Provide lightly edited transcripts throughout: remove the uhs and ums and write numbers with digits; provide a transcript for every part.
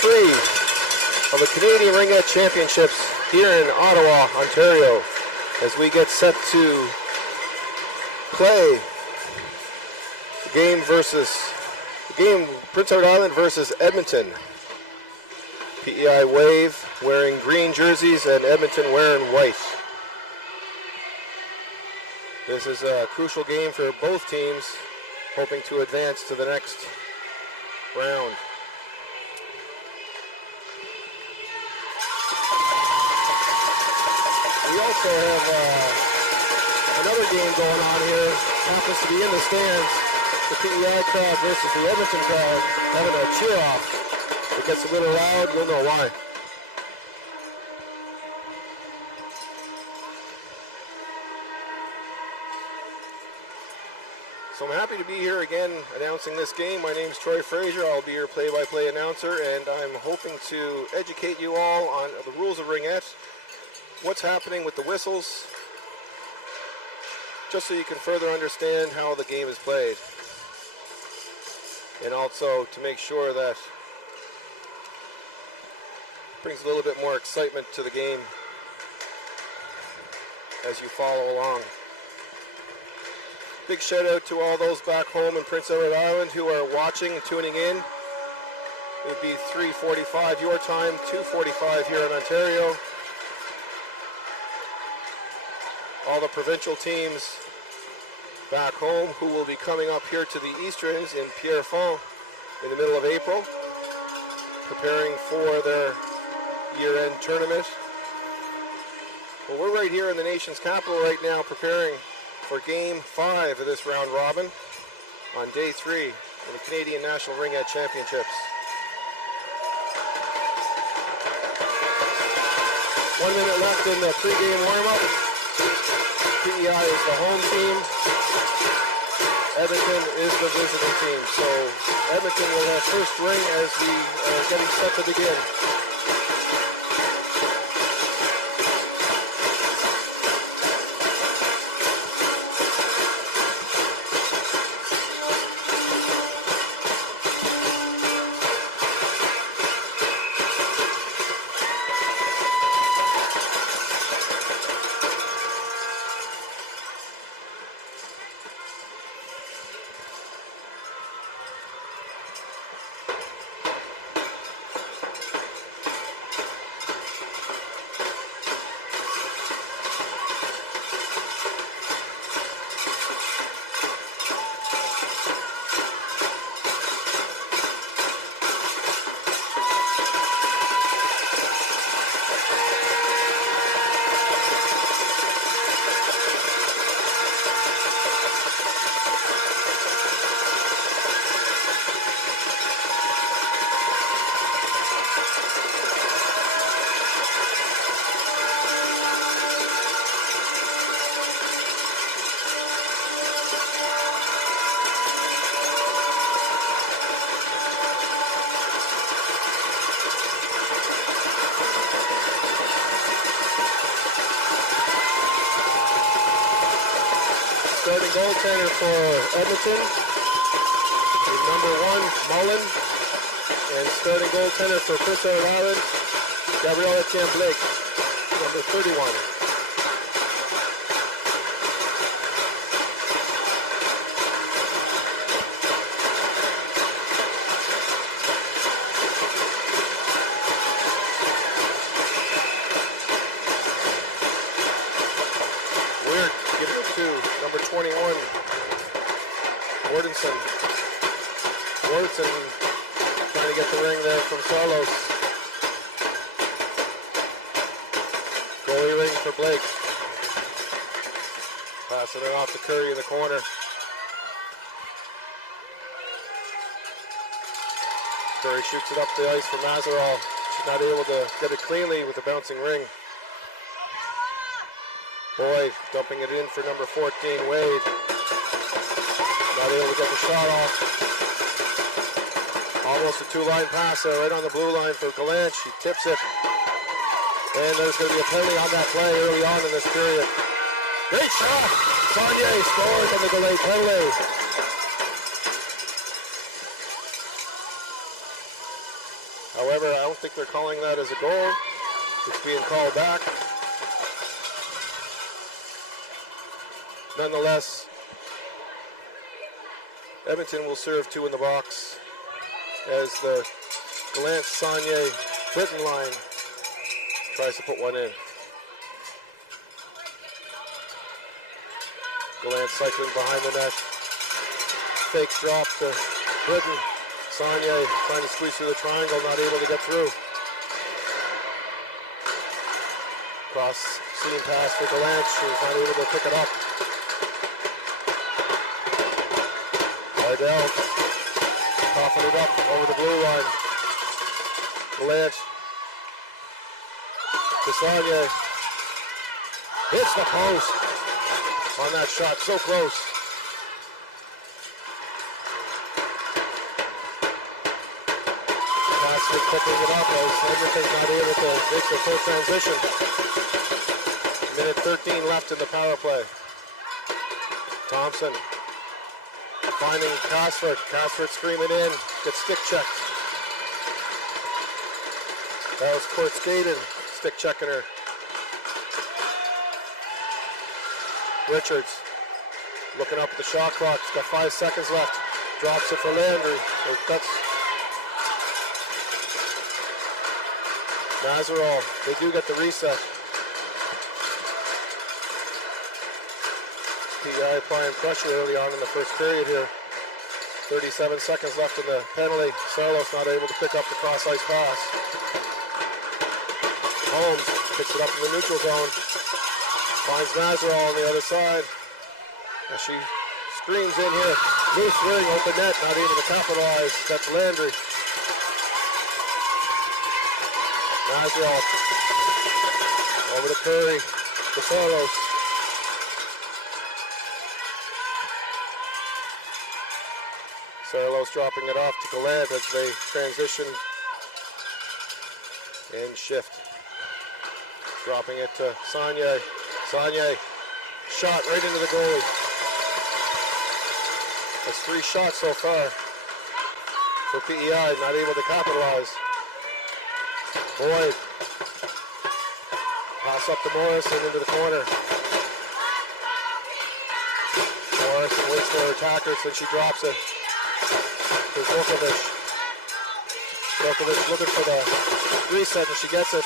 3 of the Canadian Ringette Championships here in Ottawa, Ontario, as we get set to play the game Prince Edward Island versus Edmonton. PEI Wave wearing green jerseys and Edmonton wearing white. This is a crucial game for both teams, hoping to advance to the next round. We also have another game going on here. Happens to be in the stands. The PEI crowd versus the Edmonton crowd having a cheer off. It gets a little loud, you'll know why. So I'm happy to be here again announcing this game. My name is Troy Fraser. I'll be your play-by-play announcer, and I'm hoping to educate you all on the rules of ringette, what's happening with the whistles, just so you can further understand how the game is played. And also to make sure that it brings a little bit more excitement to the game as you follow along. Big shout out to all those back home in Prince Edward Island who are watching and tuning in. It would be 3:45 your time, 2:45 here in Ontario. All the provincial teams back home who will be coming up here to the Easterns in Pierrefonds in the middle of April, preparing for their year-end tournament. Well, we're right here in the nation's capital right now preparing for Game 5 of this round robin on Day 3 of the Canadian National Ringette Championships. 1 minute left in the pregame warm-up. PEI is the home team. Edmonton is the visiting team. So Edmonton will have first ring as we are getting set to begin. Starting goaltender for Edmonton, number 1, Mullen. And starting goaltender for Prince Edward Island, Gabrielle Etienne-Blake, number 31. Weird, give it to number 21, Wardson trying to get the ring there from Carlos. Goalie ring for Blake. Passing it off to Curry in the corner. Curry shoots it up the ice for Mazarov. She's not able to get it cleanly with the bouncing ring. Boyd dumping it in for number 14, Wade. Not able to get the shot off. Almost a two-line pass there, right on the blue line for Gallant. She tips it. And there's going to be a penalty on that play early on in this period. Great shot! Saunier scores on the delayed penalty. However, I don't think they're calling that as a goal. It's being called back. Nonetheless, Edmonton will serve 2 in the box as the Gallant-Saunier-Britton line tries to put one in. Gallant cycling behind the net. Fake drop to Britton. Saunier trying to squeeze through the triangle, not able to get through. Cross seam pass for Gallant. She's not able to pick it up. Ardell coughing it up over the blue line. Gallant to Saunier. Hits the post on that shot, so close. Cassidy picking it up as Edmonton's not able to make the full transition. Minute 13 left in the power play. Thompson finding Casford. Casford screaming in, gets stick checked. That was Court Skaden stick checking her. Richards looking up at the shot clock. He's got 5 seconds left. Drops it for Landry. That's Nazarol. They do get the reset. PEI applying pressure early on in the first period here. 37 seconds left in the penalty. Sarlos not able to pick up the cross-ice pass. Holmes picks it up in the neutral zone. Finds Nazarol on the other side. As she screams in here. Loose ring, open net, not able to capitalize. That's Landry. Nazarol over to Curry. To Soros. Sarlos dropping it off to Gallant as they transition and shift. Dropping it to Saunier. Saunier, shot right into the goalie. That's 3 shots so far for PEI, not able to capitalize. Boyd, pass up to Morrison into the corner. Morrison waits for her attackers, then she drops it to Volkovich. Volkovich looking for the reset and she gets it.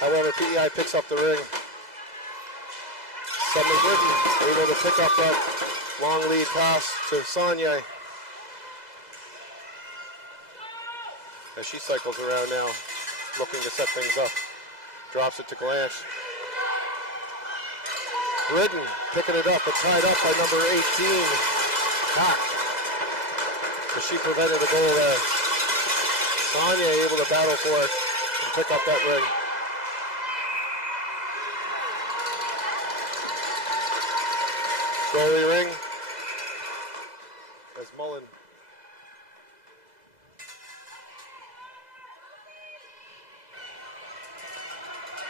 However, PEI picks up the ring. Suddenly Britton able to pick up that long lead pass to Saunier. As she cycles around now, looking to set things up. Drops it to Gallant. Britton picking it up, but tied up by number 18, Hack. But she prevented the goal there. Saunier able to battle for it and pick up that ring. Goalie ring as Mullen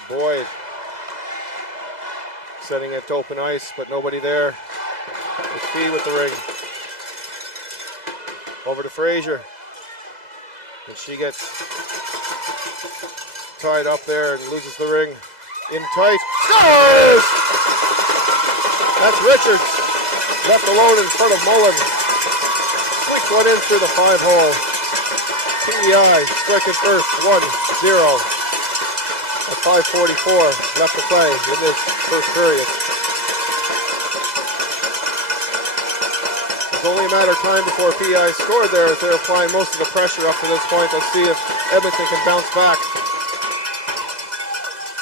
Boyd setting it to open ice, but nobody there. It's Fee with the ring. Over to Frazier. And she gets tied up there and loses the ring. In tight. Scores! That's Richards. Left alone in front of Mullen. Squeaks one in through the 5-hole. PEI striking first, 1-0. At 5:44 left to play in this first period. It's only a matter of time before PEI scored there as they're applying most of the pressure up to this point. Let's see if Edmonton can bounce back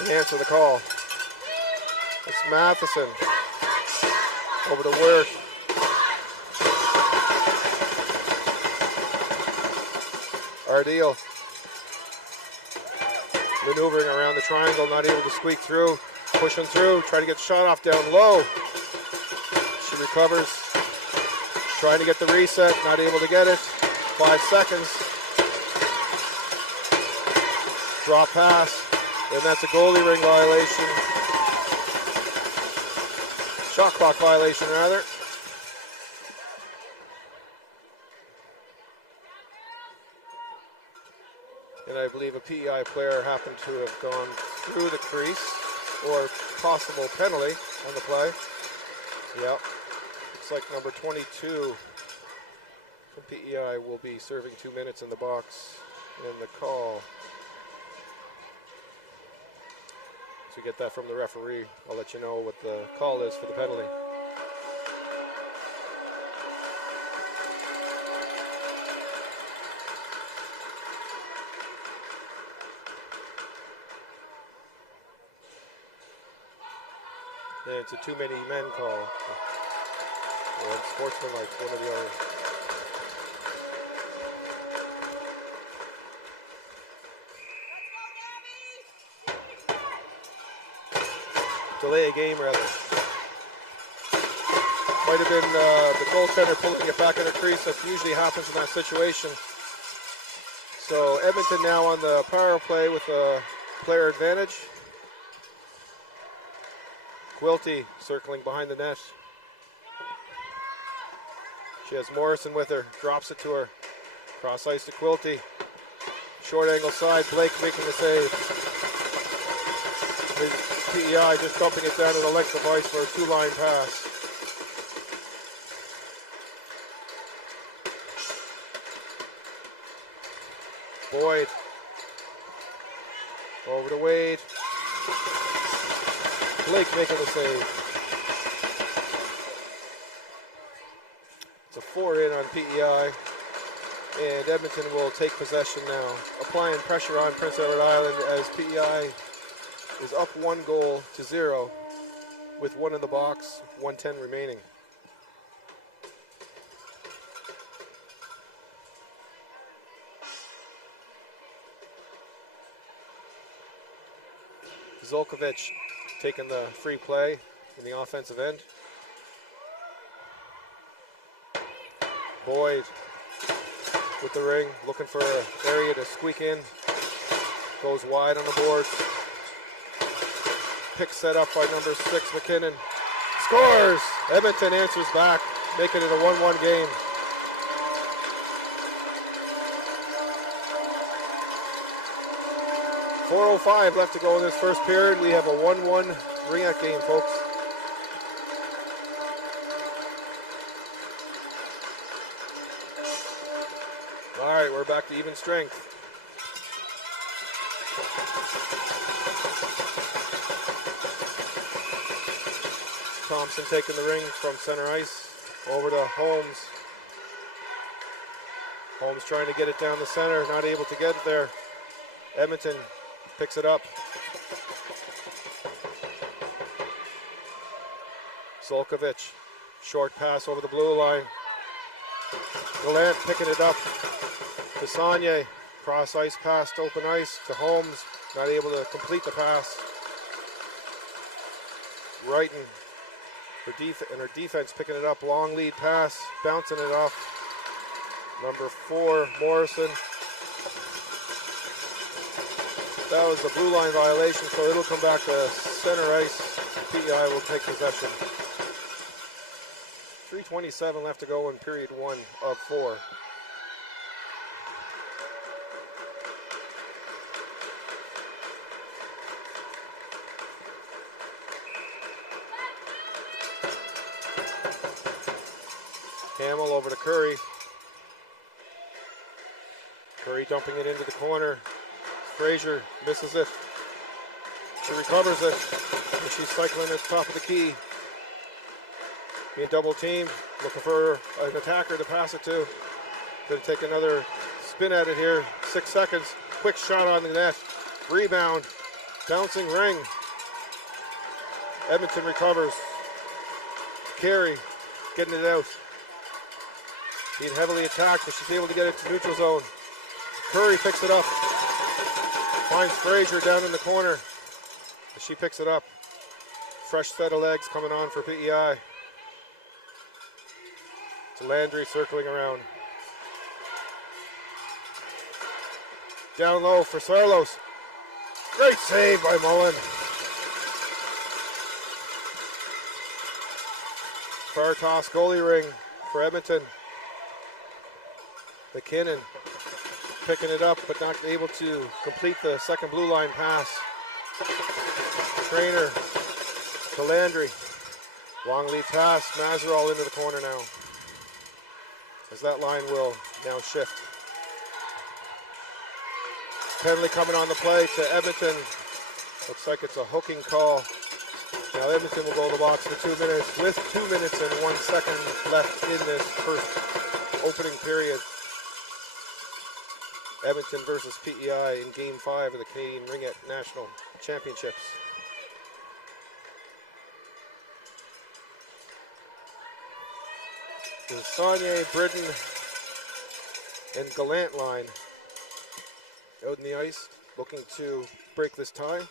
and answer the call. It's Matheson. Over to Wirth. Ardeel. Maneuvering around the triangle, not able to squeak through. Pushing through, trying to get the shot off down low. She recovers. Trying to get the reset, not able to get it. 5 seconds. Drop pass, and that's a goalie ring violation. Shot clock violation, rather. And I believe a PEI player happened to have gone through the crease, or possible penalty on the play. Yep. Looks like number 22 from PEI will be serving 2 minutes in the box in the call. So we get that from the referee. I'll let you know what the call is for the penalty. And it's a too many men call. Or sportsman like one or the other. Delay a game, rather. Might have been the goaltender pulling it back in the crease. That usually happens in that situation. So Edmonton now on the power play with a player advantage. Quilty circling behind the net. She has Morrison with her, drops it to her. Cross ice to Quilty. Short angle side, Blake making the save. PEI just dumping it down to the length of ice for a two-line pass. Boyd. Over to Wade. Blake making the save. It's a 4-in on PEI. And Edmonton will take possession now. Applying pressure on Prince Edward Island as PEI is up 1-0 with one in the box, 1:10 remaining. Zolkovic taking the free play in the offensive end. Boyd with the ring, looking for an area to squeak in. Goes wide on the boards. Pick set up by number 6, McKinnon. Scores! Edmonton answers back, making it a 1-1 game. .405 left to go in this first period. We have a 1-1 Rink game, folks. All right, we're back to even strength. Thompson taking the ring from center ice over to Holmes. Holmes trying to get it down the center, not able to get it there. Edmonton picks it up. Zolkovic, short pass over the blue line. Gallant picking it up to Saunier. Cross ice pass to open ice to Holmes, not able to complete the pass. Wrighton, her defense picking it up, long lead pass, bouncing it off. Number 4, Morrison. That was the blue line violation, so it'll come back to center ice. PEI will take possession. 3:27 left to go in period 1 of 4. Hamill over to Curry. Curry dumping it into the corner. Frazier misses it. She recovers it. And she's cycling at the top of the key. Being double teamed. Looking for an attacker to pass it to. Going to take another spin at it here. 6 seconds. Quick shot on the net. Rebound. Bouncing ring. Edmonton recovers. Carey getting it out. Being heavily attacked, but she's able to get it to neutral zone. Curry picks it up. Finds Frazier down in the corner. She picks it up. Fresh set of legs coming on for PEI. To Landry circling around. Down low for Sarlos. Great save by Mullen. Far toss goalie ring for Edmonton. McKinnon picking it up, but not able to complete the second blue line pass. Trainer to Landry. Long lead pass, Mazerall into the corner now. As that line will now shift. Penalty coming on the play to Edmonton. Looks like it's a hooking call. Now Edmonton will go to the box for 2 minutes with 2 minutes and 1 second left in this first opening period. Edmonton versus PEI in Game 5 of the Canadian Ring National Championships. The Saunier, Britton, and Gallant line out in the ice, looking to break this tie.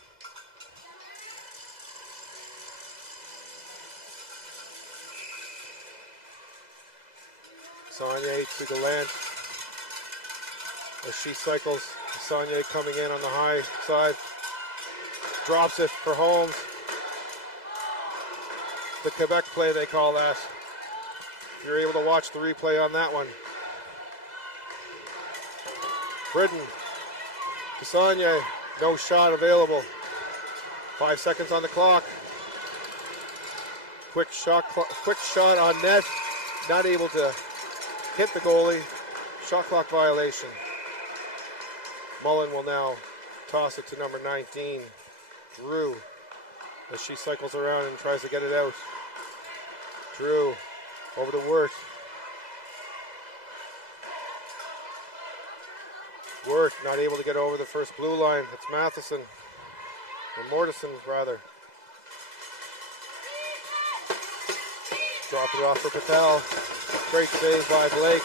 Saunier to Gallant as she cycles. Saunier coming in on the high side, drops it for Holmes. The Quebec play, they call that. You're able to watch the replay on that one. Britton to Saunier, no shot available. 5 seconds on the clock. Quick shot on net, not able to hit the goalie. Shot clock violation. Mullen will now toss it to number 19, Drew, as she cycles around and tries to get it out. Drew over to Wirt. Wirt not able to get over the first blue line. It's Matheson, or Mortison rather. Drop it off for Patel. Great save by Blake.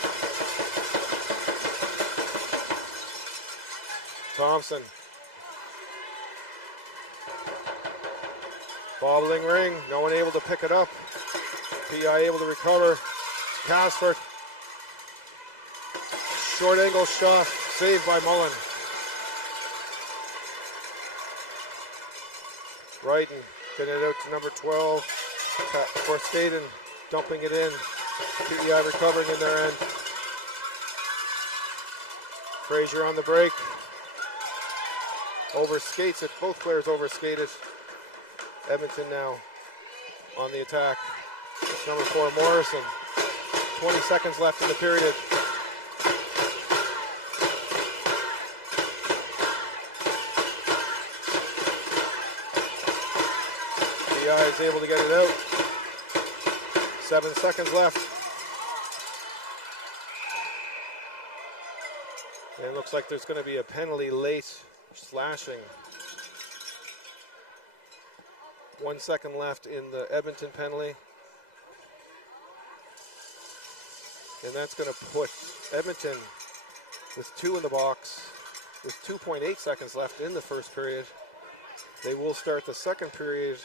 Thompson. Bobbling ring, no one able to pick it up. PI able to recover. Casford. Short angle shot, saved by Mullen. Wrighton getting it out to number 12. For Staden, dumping it in. PEI recovering in their end. Frazier on the break. Overskates it. Both players overskated. Edmonton now on the attack. It's number 4, Morrison. 20 seconds left in the period. PEI is able to get it out. 7 seconds left. And it looks like there's going to be a penalty late. Slashing. 1 second left in the Edmonton penalty. And that's going to put Edmonton with 2 in the box with 2.8 seconds left in the first period. They will start the second period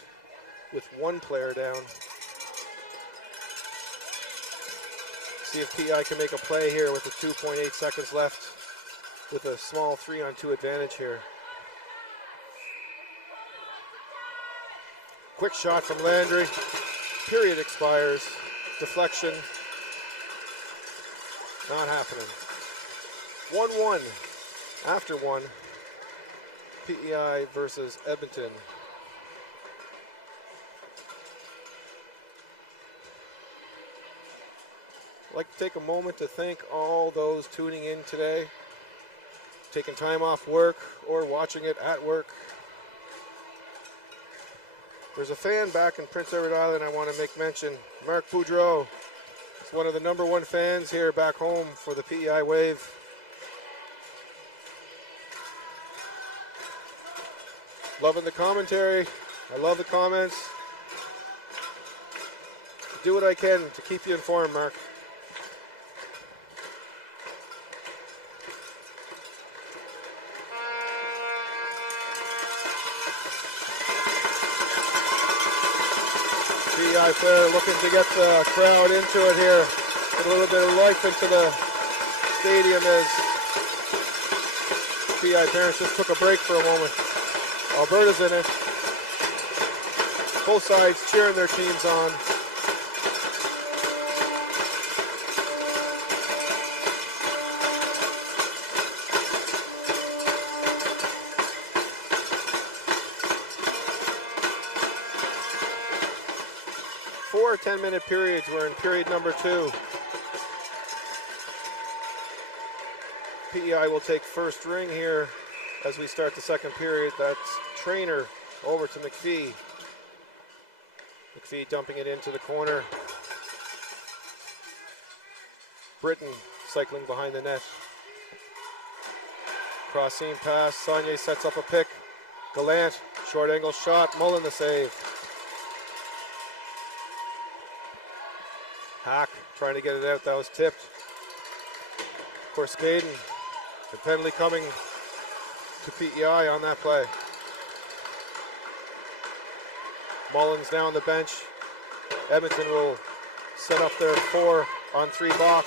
with 1 player down. See if PI can make a play here with the 2.8 seconds left with a small 3-on-2 advantage here. Quick shot from Landry. Period expires. Deflection. Not happening. 1-1 after 1. PEI versus Edmonton. I'd like to take a moment to thank all those tuning in today, taking time off work or watching it at work. There's a fan back in Prince Edward Island I want to make mention. Mark Boudreau is one of the #1 fans here back home for the PEI Wave. Loving the commentary. I love the comments. Do what I can to keep you informed, Mark. PEI player looking to get the crowd into it here. Get a little bit of life into the stadium as PEI parents just took a break for a moment. Alberta's in it. Both sides cheering their teams on. 4 10-minute periods. We're in period number 2. PEI will take first ring here as we start the second period. That's Trainer over to McPhee. McPhee dumping it into the corner. Britton cycling behind the net. Cross seam pass. Saunier sets up a pick. Gallant, short angle shot. Mullen the save. Hack trying to get it out. That was tipped. Corskaden. The penalty coming to PEI on that play. Mullins now on the bench. Edmonton will set up their 4-on-3 box.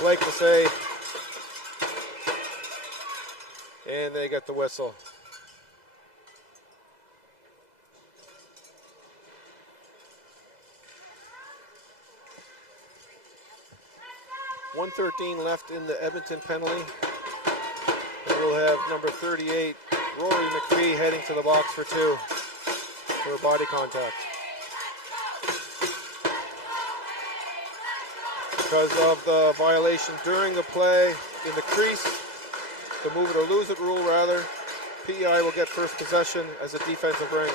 Blake the save. And they get the whistle. .113 left in the Edmonton penalty. And we'll have number 38, Rory McPhee, heading to the box for 2 for a body contact. Because of the violation during the play in the crease, the move it or lose it rule rather, PEI will get first possession as a defensive ring.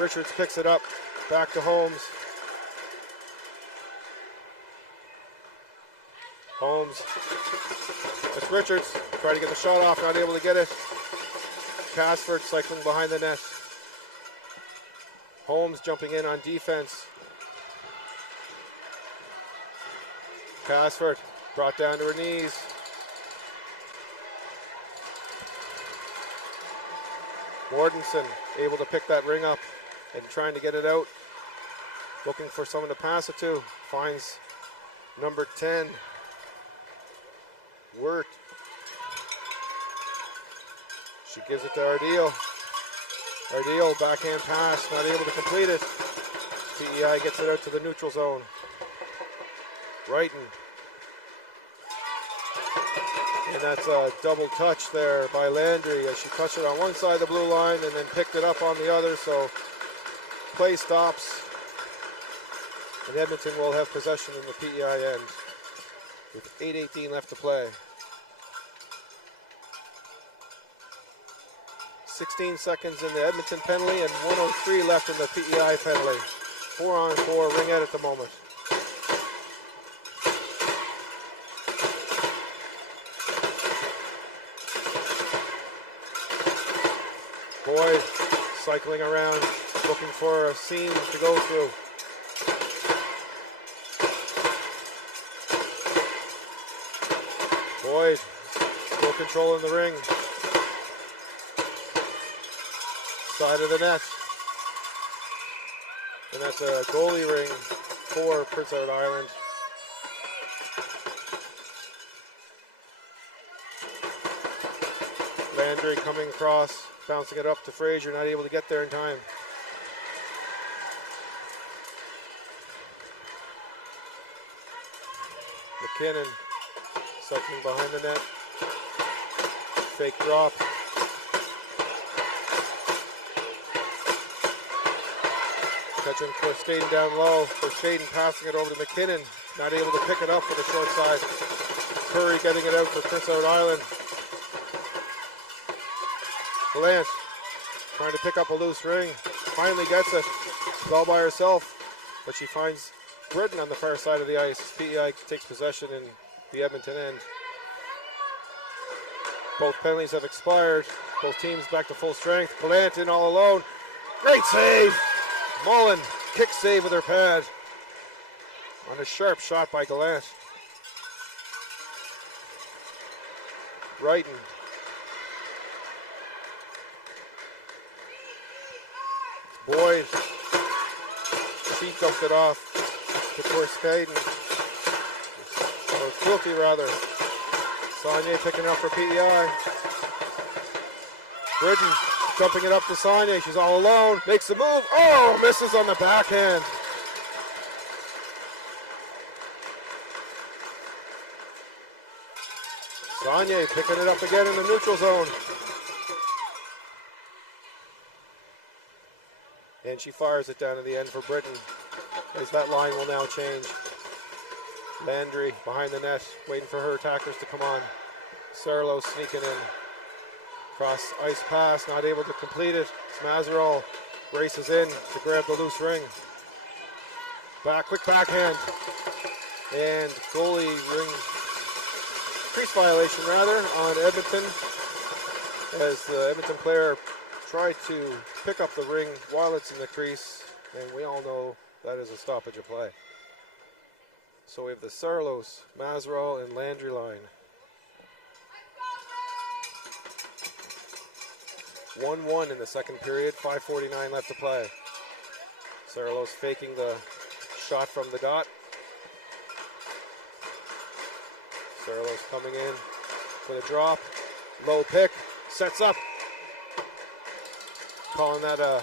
Richards picks it up, back to Holmes. Holmes, it's Richards, trying to get the shot off, not able to get it. Casford cycling behind the net. Holmes jumping in on defense. Casford brought down to her knees. Mortensen able to pick that ring up and trying to get it out. Looking for someone to pass it to. Finds number 10. Wirt. She gives it to Ardeel. Ardeel, backhand pass, not able to complete it. PEI gets it out to the neutral zone. Wrighton. And that's a double touch there by Landry as she touched it on one side of the blue line and then picked it up on the other, so play stops. And Edmonton will have possession in the PEI end with 8:18 left to play. 16 seconds in the Edmonton penalty and 1:03 left in the PEI penalty. 4-on-4 ringette at the moment. Boyd cycling around, looking for a seam to go through. Boyd, still controlling the ring. Side of the net. And that's a goalie ring for Prince Edward Island. Landry coming across, bouncing it up to Fraser, not able to get there in time. McKinnon cycling behind the net. Fake drop. Catching Corstaden down low. Corstaden passing it over to McKinnon. Not able to pick it up for the short side. Curry getting it out for Prince Edward Island. Gallant trying to pick up a loose ring. Finally gets it. She's all by herself. But she finds Britton on the far side of the ice. PEI takes possession in the Edmonton end. Both penalties have expired. Both teams back to full strength. Gallant in all alone. Great save! Mullen, kick save with her pad. On a sharp shot by Gallant. Wrighton. Boyd. She dumped it off to Corskaden. Or Quilty rather. Saunier picking it up for PEI. Britton dumping it up to Saunier. She's all alone. Makes the move. Oh, misses on the backhand. Saunier picking it up again in the neutral zone. And she fires it down to the end for Britain, as that line will now change. Landry behind the net, waiting for her attackers to come on. Serlo sneaking in. Cross ice pass, not able to complete it. Mazerol races in to grab the loose ring. Quick backhand. And goalie ring, crease violation rather, on Edmonton, as the Edmonton player tried to pick up the ring while it's in the crease, and we all know that is a stoppage of play. So we have the Sarlos, Mazerol, and Landry line. 1-1 in the second period, 5:49 left to play. Sarlos faking the shot from the dot. Sarlos coming in for the drop. Low pick, sets up. Calling that a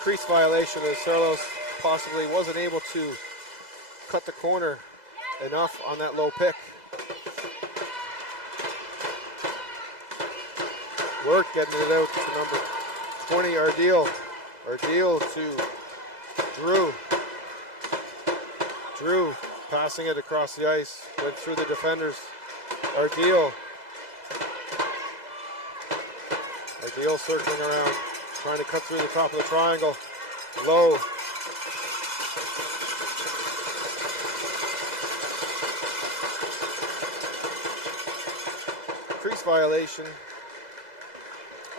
crease violation, as Sarlos possibly wasn't able to cut the corner enough on that low pick. Work getting it out to number 20, Ardeel. Ardeel to Drew. Drew passing it across the ice, went through the defenders. Ardeel. Ardeel circling around, trying to cut through the top of the triangle. Low. Crease violation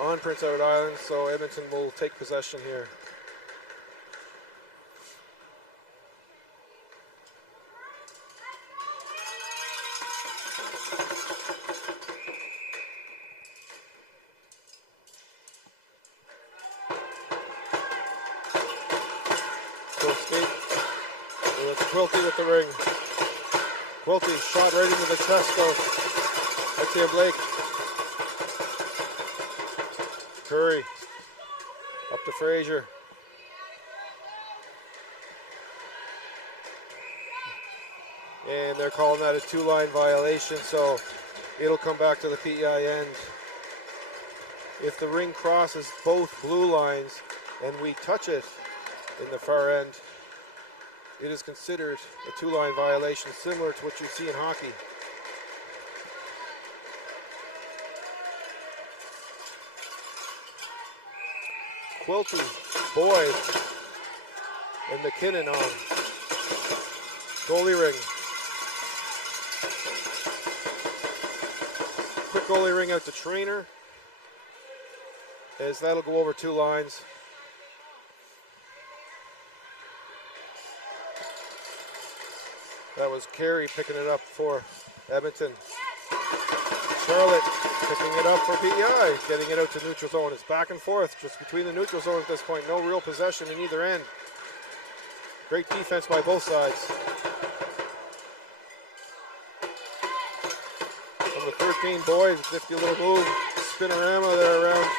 on Prince Edward Island, so Edmonton will take possession here. Quilty with the ring. Quilty shot right into the chest of Etienne Blake. Curry up to Frazier. And they're calling that a two-line violation, so it'll come back to the PEI end. If the ring crosses both blue lines and we touch it in the far end, it is considered a two-line violation, similar to what you see in hockey. Quilty, Boyd, and McKinnon on. Goalie ring. Quick goalie ring out to Trainer, as that'll go over two lines. That was Carey picking it up for Edmonton. Charlotte picking it up for PEI, getting it out to neutral zone. It's back and forth just between the neutral zone at this point. No real possession in either end. Great defense by both sides. Number 13, Boyd, nifty little move. Spinorama there around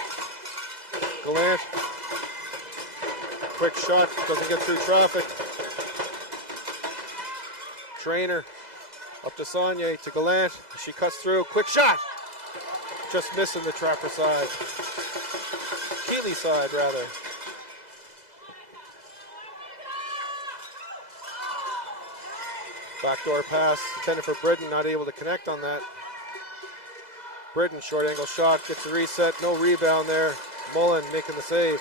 Gallant. Quick shot, doesn't get through traffic. Trainer up to Saunier, to Gallant. She cuts through. Quick shot! Just missing the trapper side. Keeley side, rather. Backdoor pass intended for Britton, not able to connect on that. Britton, short angle shot, gets a reset, no rebound there. Mullen making the save.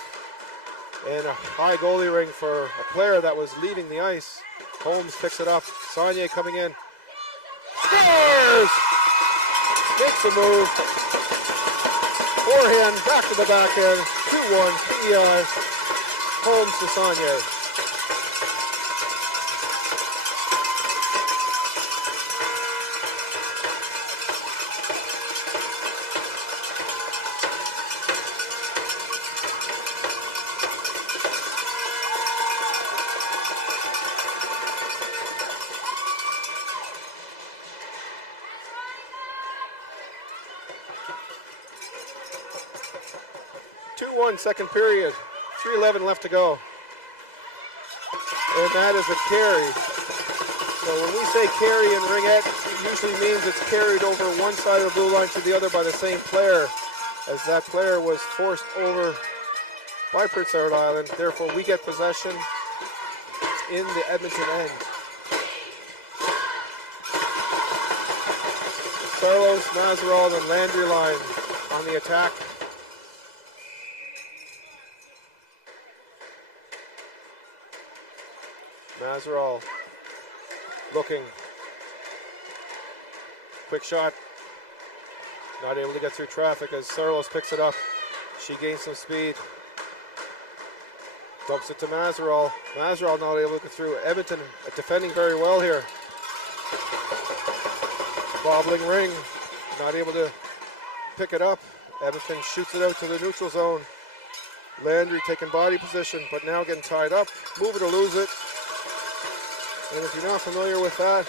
And a high goalie ring for a player that was leaving the ice. Holmes picks it up. Saunier coming in. Scores! Makes the move. Forehand, back to the backhand. 2-1, PEI. Holmes to Saunier. Second period, 3:11 left to go. And that is a carry. So when we say carry in ringette, it usually means it's carried over one side of the blue line to the other by the same player, as that player was forced over by Prince Edward Island. Therefore, we get possession in the Edmonton end. Carlos, Mazeral, and Landry line on the attack. Mazeral looking. Quick shot. Not able to get through traffic as Carlos picks it up. She gains some speed. Dumps it to Mazeral. Mazeral not able to get through. Edmonton defending very well here. Bobbling Ring, not able to pick it up. Edmonton shoots it out to the neutral zone. Landry taking body position, but now getting tied up. Move it or lose it. And if you're not familiar with that,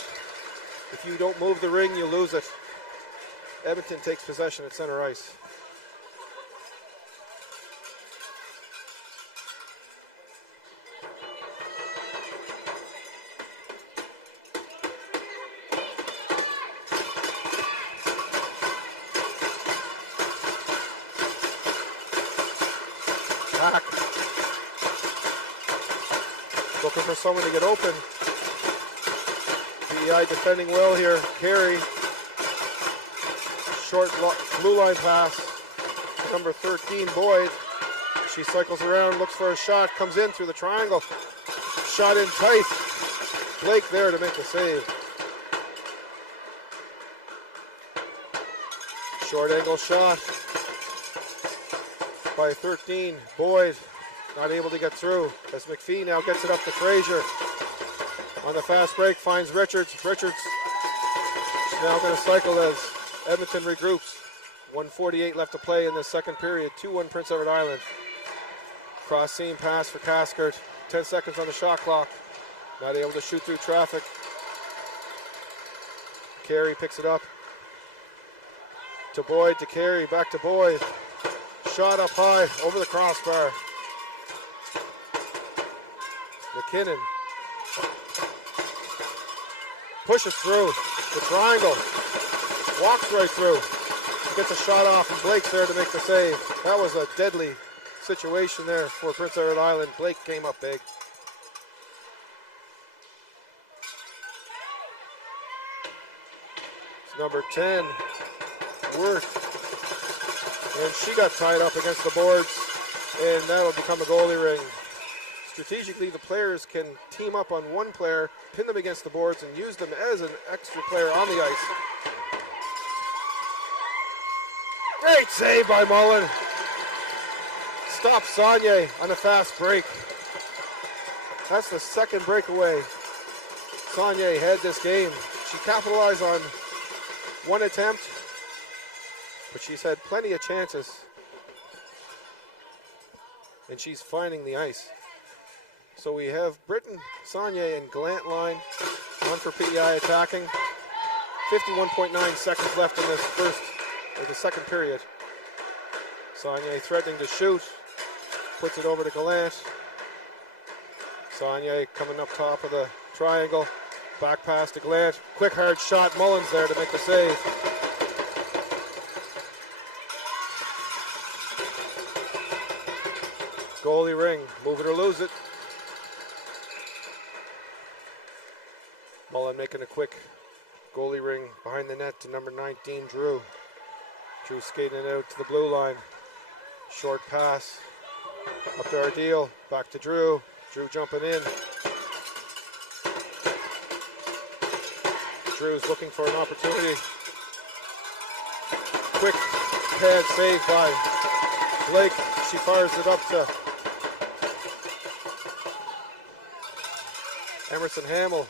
if you don't move the ring, you lose it. Edmonton takes possession at center ice. Back. Looking for someone to get open. PEI defending well here. Carey. Short blue line pass. Number 13, Boyd. She cycles around, looks for a shot, comes in through the triangle. Shot in tight. Blake there to make the save. Short angle shot by 13. Boyd not able to get through as McPhee now gets it up to Frazier. On the fast break finds Richards. Richards is now going to cycle as Edmonton regroups. 1:48 left to play in the second period. 2-1 Prince Edward Island. Cross seam pass for Caskert. 10 seconds on the shot clock. Not able to shoot through traffic. Carey picks it up. To Boyd, to Carey, back to Boyd. Shot up high, over the crossbar. McKinnon pushes through the triangle. Walks right through. Gets a shot off, and Blake's there to make the save. That was a deadly situation there for Prince Edward Island. Blake came up big. It's number 10, Worth. And she got tied up against the boards, and that'll become a goalie ring. Strategically, the players can team up on one player, pin them against the boards, and use them as an extra player on the ice. Great save by Mullen. Stops Saunier on a fast break. That's the second breakaway Saunier had this game. She capitalized on one attempt, but she's had plenty of chances. And she's finding the ice. So we have Britton, Saunier, and Gallant line on for PEI attacking. 51.9 seconds left in this the second period. Saunier threatening to shoot. Puts it over to Gallant. Saunier coming up top of the triangle. Back pass to Gallant. Quick hard shot. Mullins there to make the save. Goalie ring. Move it or lose it. Mullen making a quick goalie ring behind the net to number 19, Drew. Drew skating it out to the blue line. Short pass. Up to Ardeel. Back to Drew. Drew jumping in. Drew's looking for an opportunity. Quick pad save by Blake. She fires it up to Emerson Hamill.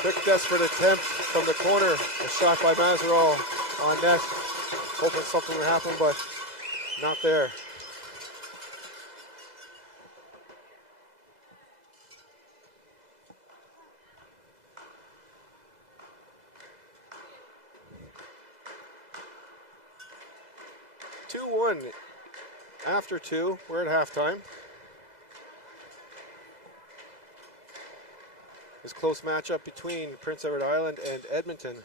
Quick desperate attempt from the corner. A shot by Mazeral on net. Hoping something would happen, but not there. After 2, we're at halftime. This close matchup between Prince Edward Island and Edmonton.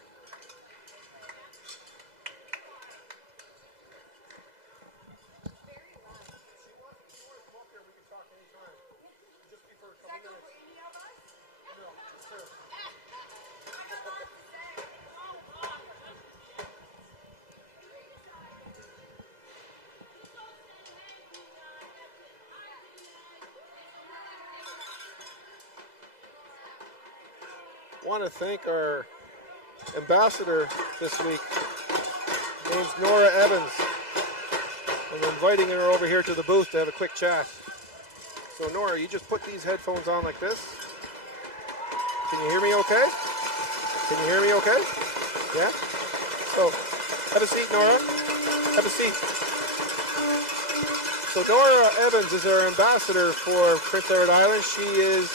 want to thank our ambassador this week. Her name's Nora Evans. I'm inviting her over here to the booth to have a quick chat. So Nora, you just put these headphones on like this. Can you hear me okay? Can you hear me okay? Yeah? So, have a seat, Nora. Have a seat. So Nora Evans is our ambassador for Prince Edward Island. She is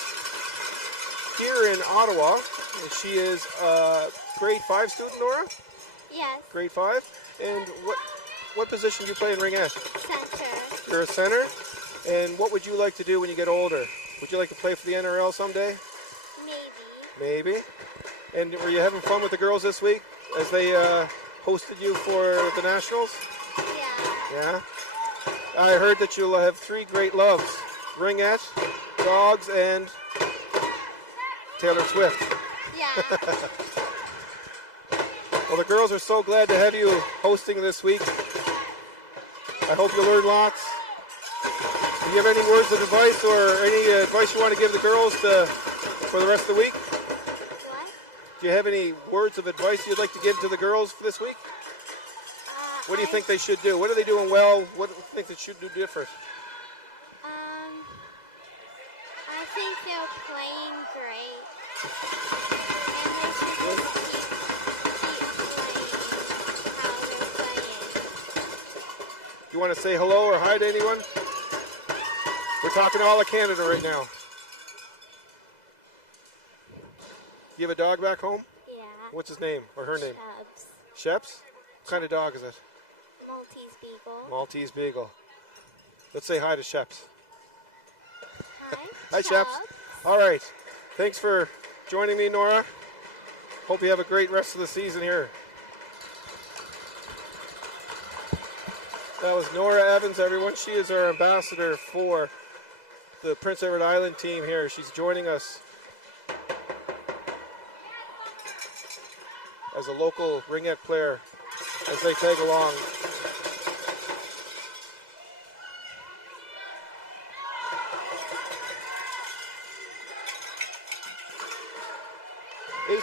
here in Ottawa. And she is a grade 5 student, Nora? Yes. Grade 5? And what position do you play in ringette? Center. You're a center? And what would you like to do when you get older? Would you like to play for the NRL someday? Maybe. Maybe. And were you having fun with the girls this week as they hosted you for the Nationals? Yeah. Yeah? I heard that you'll have 3 great loves. Ringette, dogs, and Taylor Swift. Yeah. Well, the girls are so glad to have you hosting this week. I hope you learn lots. Do you have any words of advice or any advice you want to give the girls for the rest of the week? What? Do you have any words of advice you'd like to give to the girls for this week? What do you think they should do? What are they doing well? What do you think they should do different? I think they're playing great. And they should just keep playing how they're playing. You want to say hello or hi to anyone? We're talking to all of Canada right now. You have a dog back home? Yeah. What's his name or her name? Chubs. Sheps? What kind of dog is it? Maltese Beagle. Maltese Beagle. Let's say hi to Sheps. Hi. Hi, Sheps. All right. Thanks for joining me, Nora. Hope you have a great rest of the season here. That was Nora Evans, everyone. She is our ambassador for the Prince Edward Island team here. She's joining us as a local ringette player as they tag along.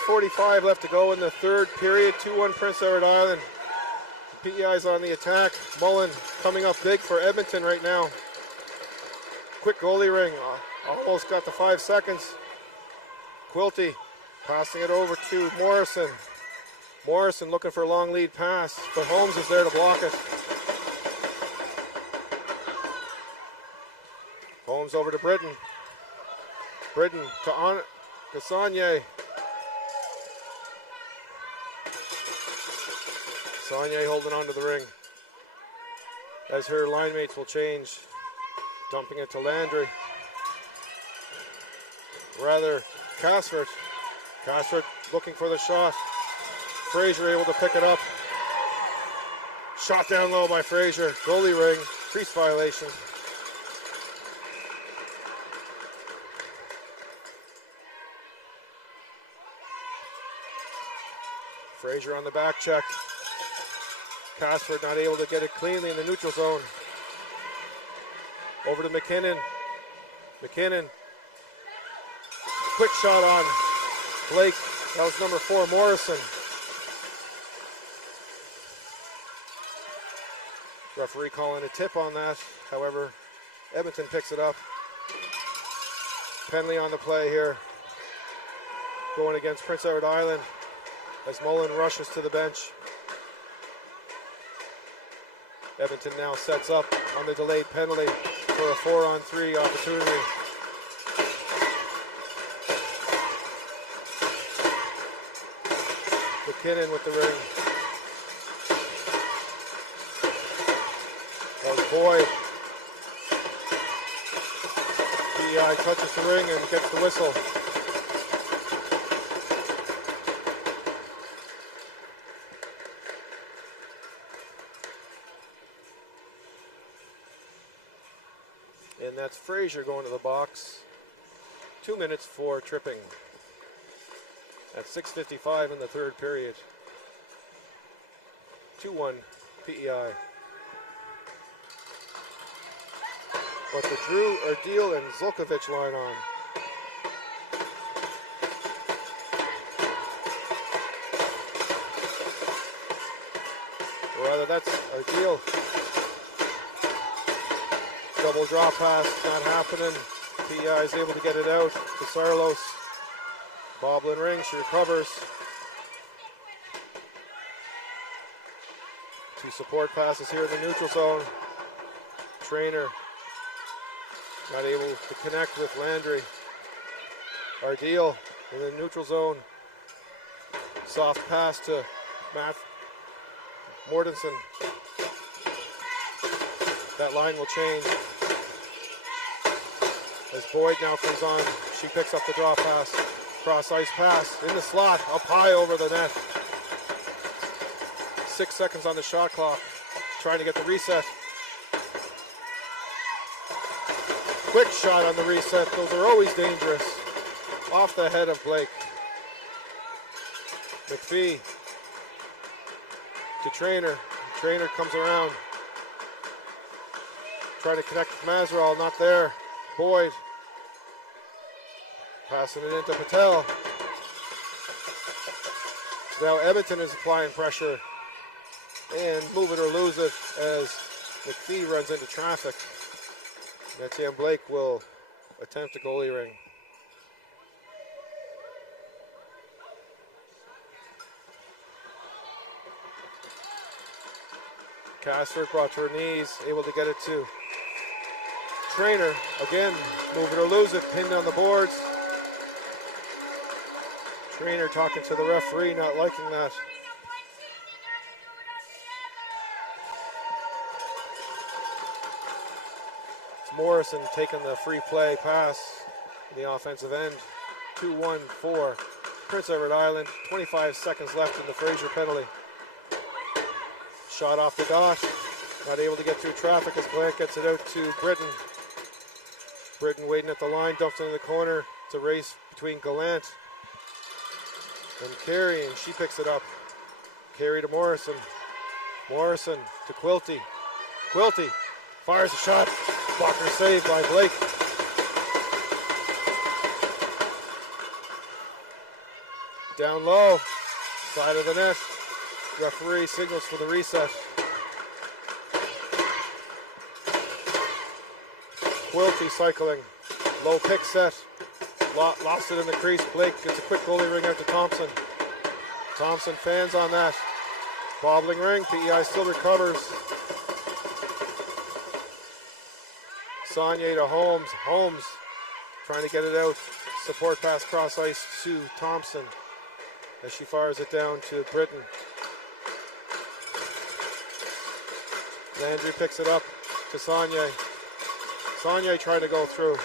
.45 left to go in the third period. 2-1 Prince Edward Island. PEI's on the attack. Mullen coming up big for Edmonton right now. Quick goalie ring. Almost got the 5 seconds. Quilty passing it over to Morrison. Morrison looking for a long lead pass, but Holmes is there to block it. Holmes over to Britton. Britton to Saunier. Saunier holding on to the ring as her line mates will change. Dumping it to Landry. Rather, Casford. Casford looking for the shot. Fraser able to pick it up. Shot down low by Fraser. Goalie ring. Crease violation. Fraser on the back check. Casford not able to get it cleanly in the neutral zone. Over to McKinnon. McKinnon. Quick shot on Blake. That was number 4, Morrison. Referee calling a tip on that. However, Edmonton picks it up. Penley on the play here. Going against Prince Edward Island as Mullen rushes to the bench. Edmonton now sets up on the delayed penalty for a 4-on-3 opportunity. McKinnon with the ring. That was Boyd. PEI touches the ring and gets the whistle. And that's Fraser going to the box. 2 minutes for tripping. At 6:55 in the third period. 2-1 PEI. But the Drew, Erdeel, and Zulkovic line on. Or rather, that's our deal. Double drop pass, not happening. PEI is able to get it out to Sarlos. Bobbling Ring, she recovers. Two support passes here in the neutral zone. Trainer not able to connect with Landry. Ardeel in the neutral zone. Soft pass to Matt Mortensen. That line will change. As Boyd now comes on, she picks up the drop pass. Cross ice pass in the slot, up high over the net. 6 seconds on the shot clock. Trying to get the reset. Quick shot on the reset. Those are always dangerous. Off the head of Blake. McPhee to Trainer. Trainer comes around. Trying to connect with Mazerall, not there. Boyd. Passing it into Patel. So now Edmonton is applying pressure. And move it or lose it as McPhee runs into traffic. Etienne Blake will attempt a goalie ring. Casford brought to her knees, able to get it to Trainer. Again, move it or lose it, pinned on the boards. Trainer talking to the referee, not liking that. It's Morrison taking the free play pass in the offensive end. 2-1 for Prince Edward Island. 25 seconds left in the Fraser penalty. Shot off the dot. Not able to get through traffic as Blake gets it out to Britton. Britton waiting at the line, dumps it in the corner. It's a race between Gallant and Carey, and she picks it up. Carey to Morrison. Morrison to Quilty. Quilty fires a shot. Blocker saved by Blake. Down low. Side of the net. Referee signals for the reset. Quilty cycling. Low pick set. Lost it in the crease. Blake gets a quick goalie ring out to Thompson. Thompson fans on that. Bobbling ring. PEI still recovers. Saunier to Holmes. Holmes trying to get it out. Support pass cross ice to Thompson as she fires it down to Britton. Landry picks it up to Saunier. Saunier trying to go through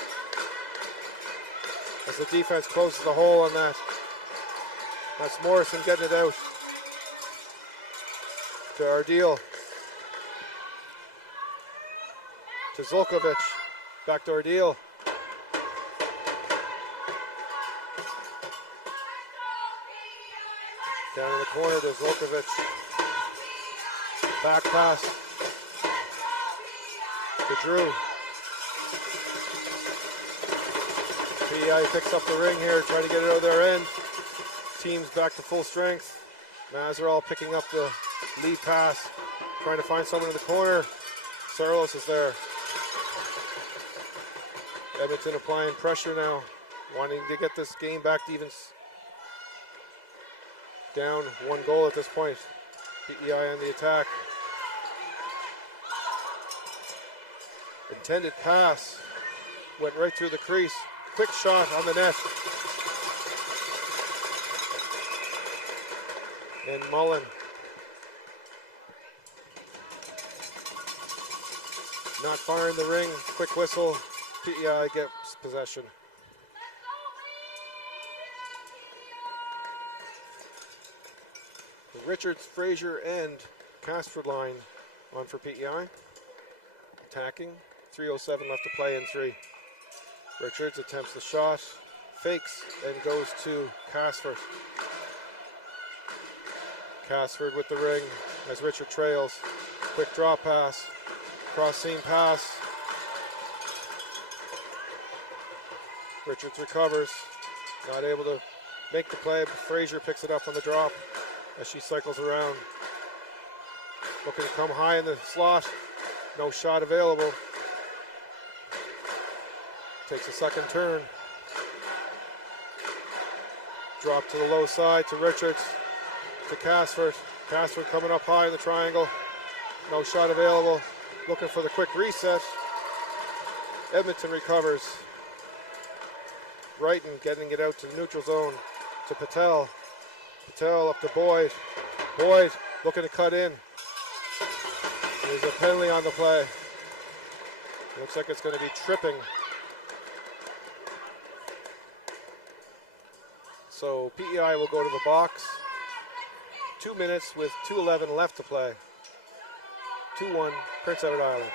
as the defense closes the hole on that. That's Morrison getting it out to Ardeel. To Zulkovic. Back to Ardeel. Down in the corner to Zulkovic. Back pass to Drew. PEI picks up the ring here, trying to get it out of their end. Team's back to full strength. Mazerall picking up the lead pass, trying to find someone in the corner. Sarlos is there. Edmonton applying pressure now, wanting to get this game back to even. Down 1 goal at this point. PEI on the attack. Intended pass. Went right through the crease. Quick shot on the net. And Mullen. Not firing the ring. Quick whistle. PEI gets possession. Richards, Fraser, and Casford line on for PEI. Attacking. 3:07 left to play in 3. Richards attempts the shot, fakes, and goes to Casford. Casford with the ring as Richard trails. Quick drop pass. Cross seam pass. Richards recovers. Not able to make the play, but Fraser picks it up on the drop as she cycles around. looking to come high in the slot. No shot available. Takes a second turn. Drop to the low side to Richards, to Casford. Casford coming up high in the triangle. No shot available. Looking for the quick reset. Edmonton recovers. Brighton getting it out to the neutral zone to Patel. Patel up to Boyd. Boyd looking to cut in. There's a penalty on the play. Looks like it's going to be tripping. So PEI will go to the box. 2 minutes with 2:11 left to play. 2-1 Prince Edward Island.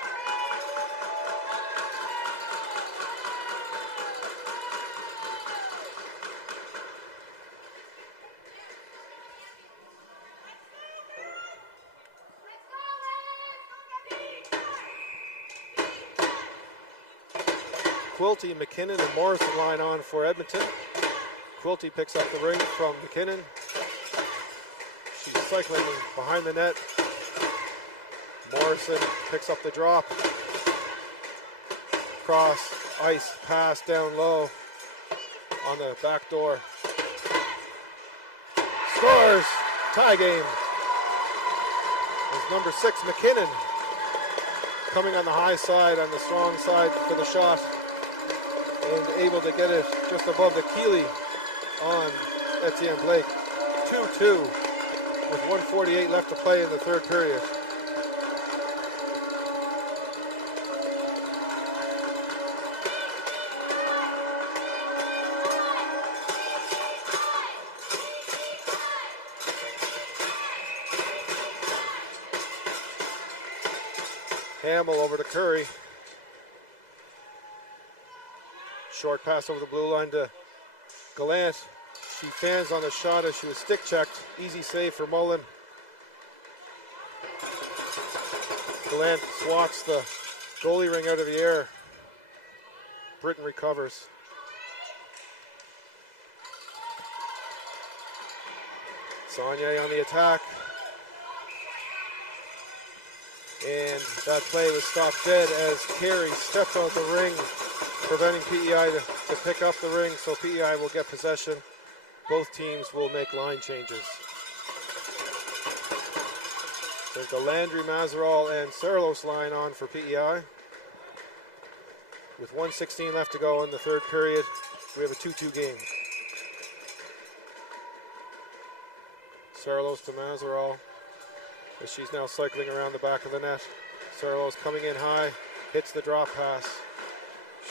Quilty, McKinnon, and Morrison line on for Edmonton. Quilty picks up the ring from McKinnon. She's cycling behind the net. Morrison picks up the drop. Cross, ice, pass down low on the back door. Scores! Tie game. As number 6, McKinnon, coming on the high side, on the strong side for the shot, and able to get it just above the Keeley on Etienne Blake. 2-2 with 1:48 left to play in the third period. Hamill over to Curry. Short pass over the blue line to Gallant. She fans on the shot as she was stick checked. Easy save for Mullen. Gallant swats the goalie ring out of the air. Britton recovers. Saunier on the attack. And that play was stopped dead as Carey stepped on the ring, preventing PEI to pick up the ring, so PEI will get possession. Both teams will make line changes. There's the Landry, Mazeral, and Saarlos line on for PEI. With 1:16 left to go in the third period, we have a 2-2 game. Saarlos to Mazeral, as she's now cycling around the back of the net. Saarlos coming in high, hits the drop pass.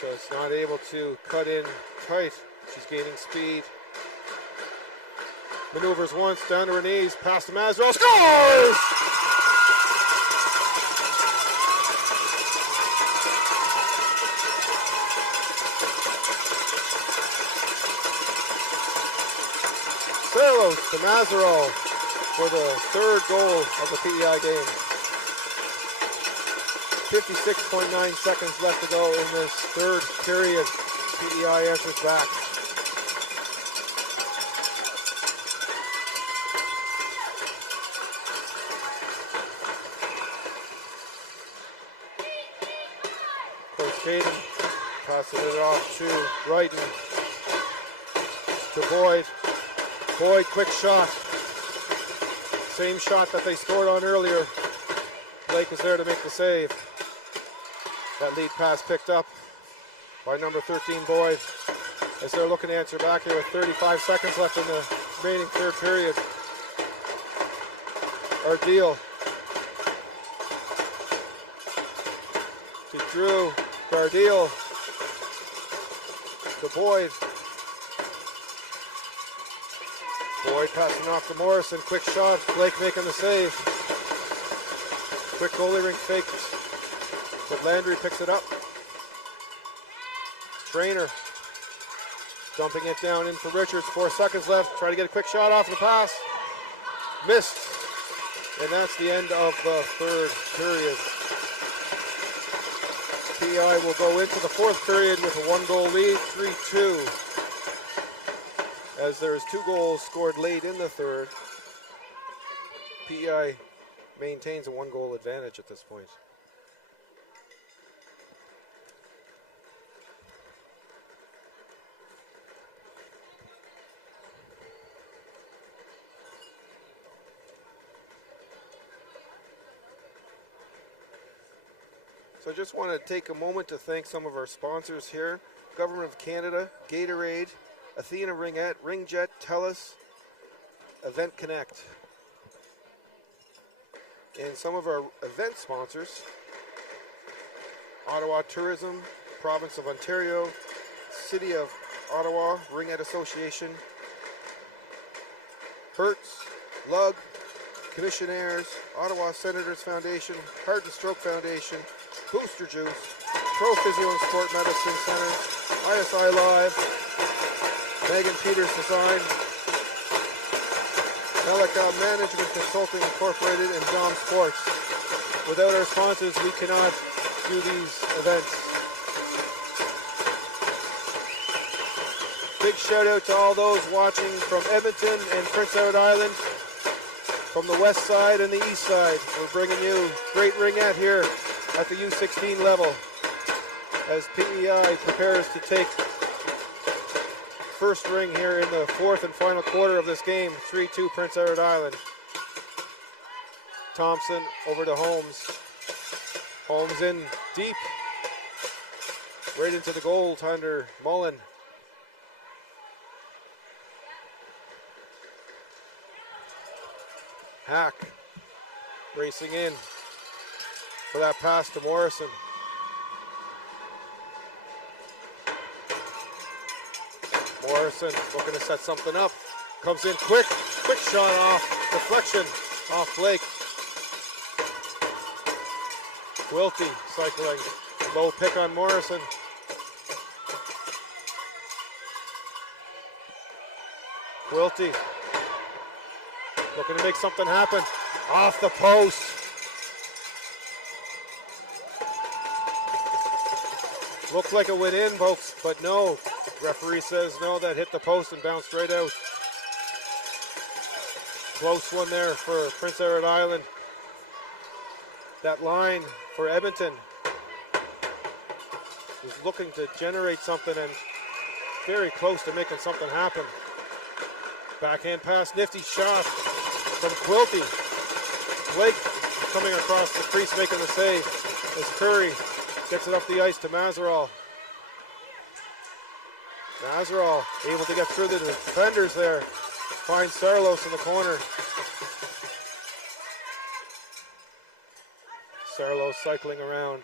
She's not able to cut in tight. She's gaining speed. Maneuvers once, down to her knees, past to Mazeral, scores! Saarlos to Mazeral for the third goal of the PEI game. 56.9 seconds left to go in this third period. PEI answers back. Caden passing it off to Brighton, to Boyd. Boyd, quick shot. Same shot that they scored on earlier. Blake was there to make the save. That lead pass picked up by number 13, Boyd, as they're looking to answer back here with 35 seconds left in the remaining third period. Ardeel to Drew. Ardeel to Boyd. Boyd passing off to Morrison. Quick shot. Blake making the save. Quick goalie ring fake, but Landry picks it up. Trainer dumping it down in for Richards. 4 seconds left. Try to get a quick shot off the pass. Missed. And that's the end of the third period. PEI will go into the fourth period with a 1-goal lead, 3-2. As there's 2 goals scored late in the third. PEI maintains a 1-goal advantage at this point. So I just want to take a moment to thank some of our sponsors here. Government of Canada, Gatorade, Athena Ringette, Ringjet, TELUS, Event Connect. And some of our event sponsors, Ottawa Tourism, Province of Ontario, City of Ottawa, Ringette Association, Hertz, Lug, Commissionaires, Ottawa Senators Foundation, Heart and Stroke Foundation, Booster Juice, Pro Physio and Sport Medicine Center, ISI Live, Megan Peters Design, Melika Management Consulting Incorporated, and Dom Sports. Without our sponsors, we cannot do these events. Big shout out to all those watching from Edmonton and Prince Edward Island, from the west side and the east side. We're bringing you great ringette here at the U16 level as PEI prepares to take first ring here in the fourth and final quarter of this game. 3-2 Prince Edward Island. Thompson over to Holmes. Holmes in deep. Right into the goaltender, Mullen. Hack racing in for that pass to Morrison. Morrison looking to set something up. Comes in quick shot off, deflection off Blake. Quilty cycling, low pick on Morrison. Quilty looking to make something happen. Off the post. Looked like it went in, folks, but no. Referee says no, that hit the post and bounced right out. Close one there for Prince Edward Island. That line for Edmonton was looking to generate something and very close to making something happen. Backhand pass, nifty shot from Quilty. Blake coming across the crease making the save as Curry gets it up the ice to Mazeral. Mazeral able to get through the defenders there. Finds Sarlos in the corner. Sarlos cycling around.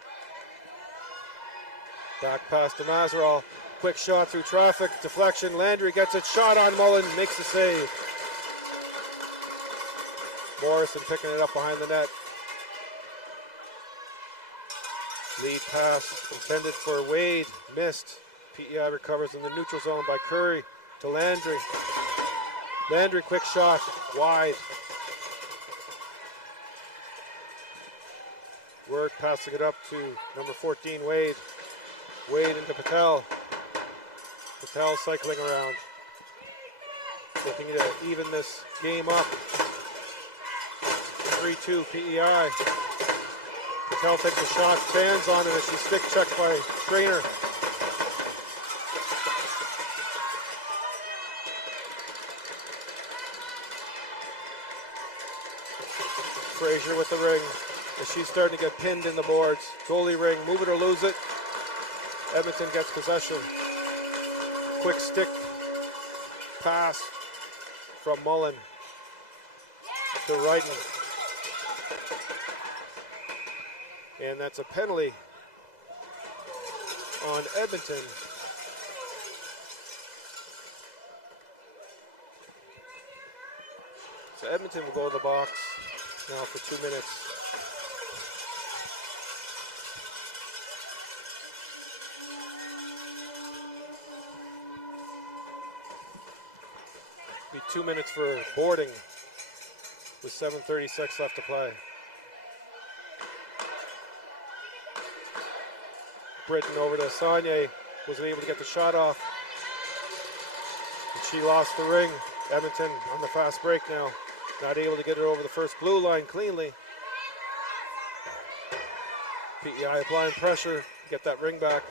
Back pass to Mazeral. Quick shot through traffic. Deflection. Landry gets it. Shot on Mullen. Makes the save. Morrison picking it up behind the net. Lead pass intended for Wade. Missed. PEI recovers in the neutral zone by Curry to Landry. Landry, quick shot, wide. Word passing it up to number 14, Wade. Wade into Patel. Patel cycling around. Looking to even this game up. 3-2 PEI. Patel takes a shot, stands on it as she's stick checked by Trainer. Frazier with the ring as she's starting to get pinned in the boards. Goalie ring, move it or lose it. Edmonton gets possession. Quick stick pass from Mullen to Wrighton. And that's a penalty on Edmonton. So Edmonton will go to the box now for 2 minutes. Be 2 minutes for boarding with 7:36 left to play. Britton over to Sagne, wasn't able to get the shot off. And she lost the ring. Edmonton on the fast break now. Not able to get it over the first blue line cleanly. PEI applying pressure, get that ring back.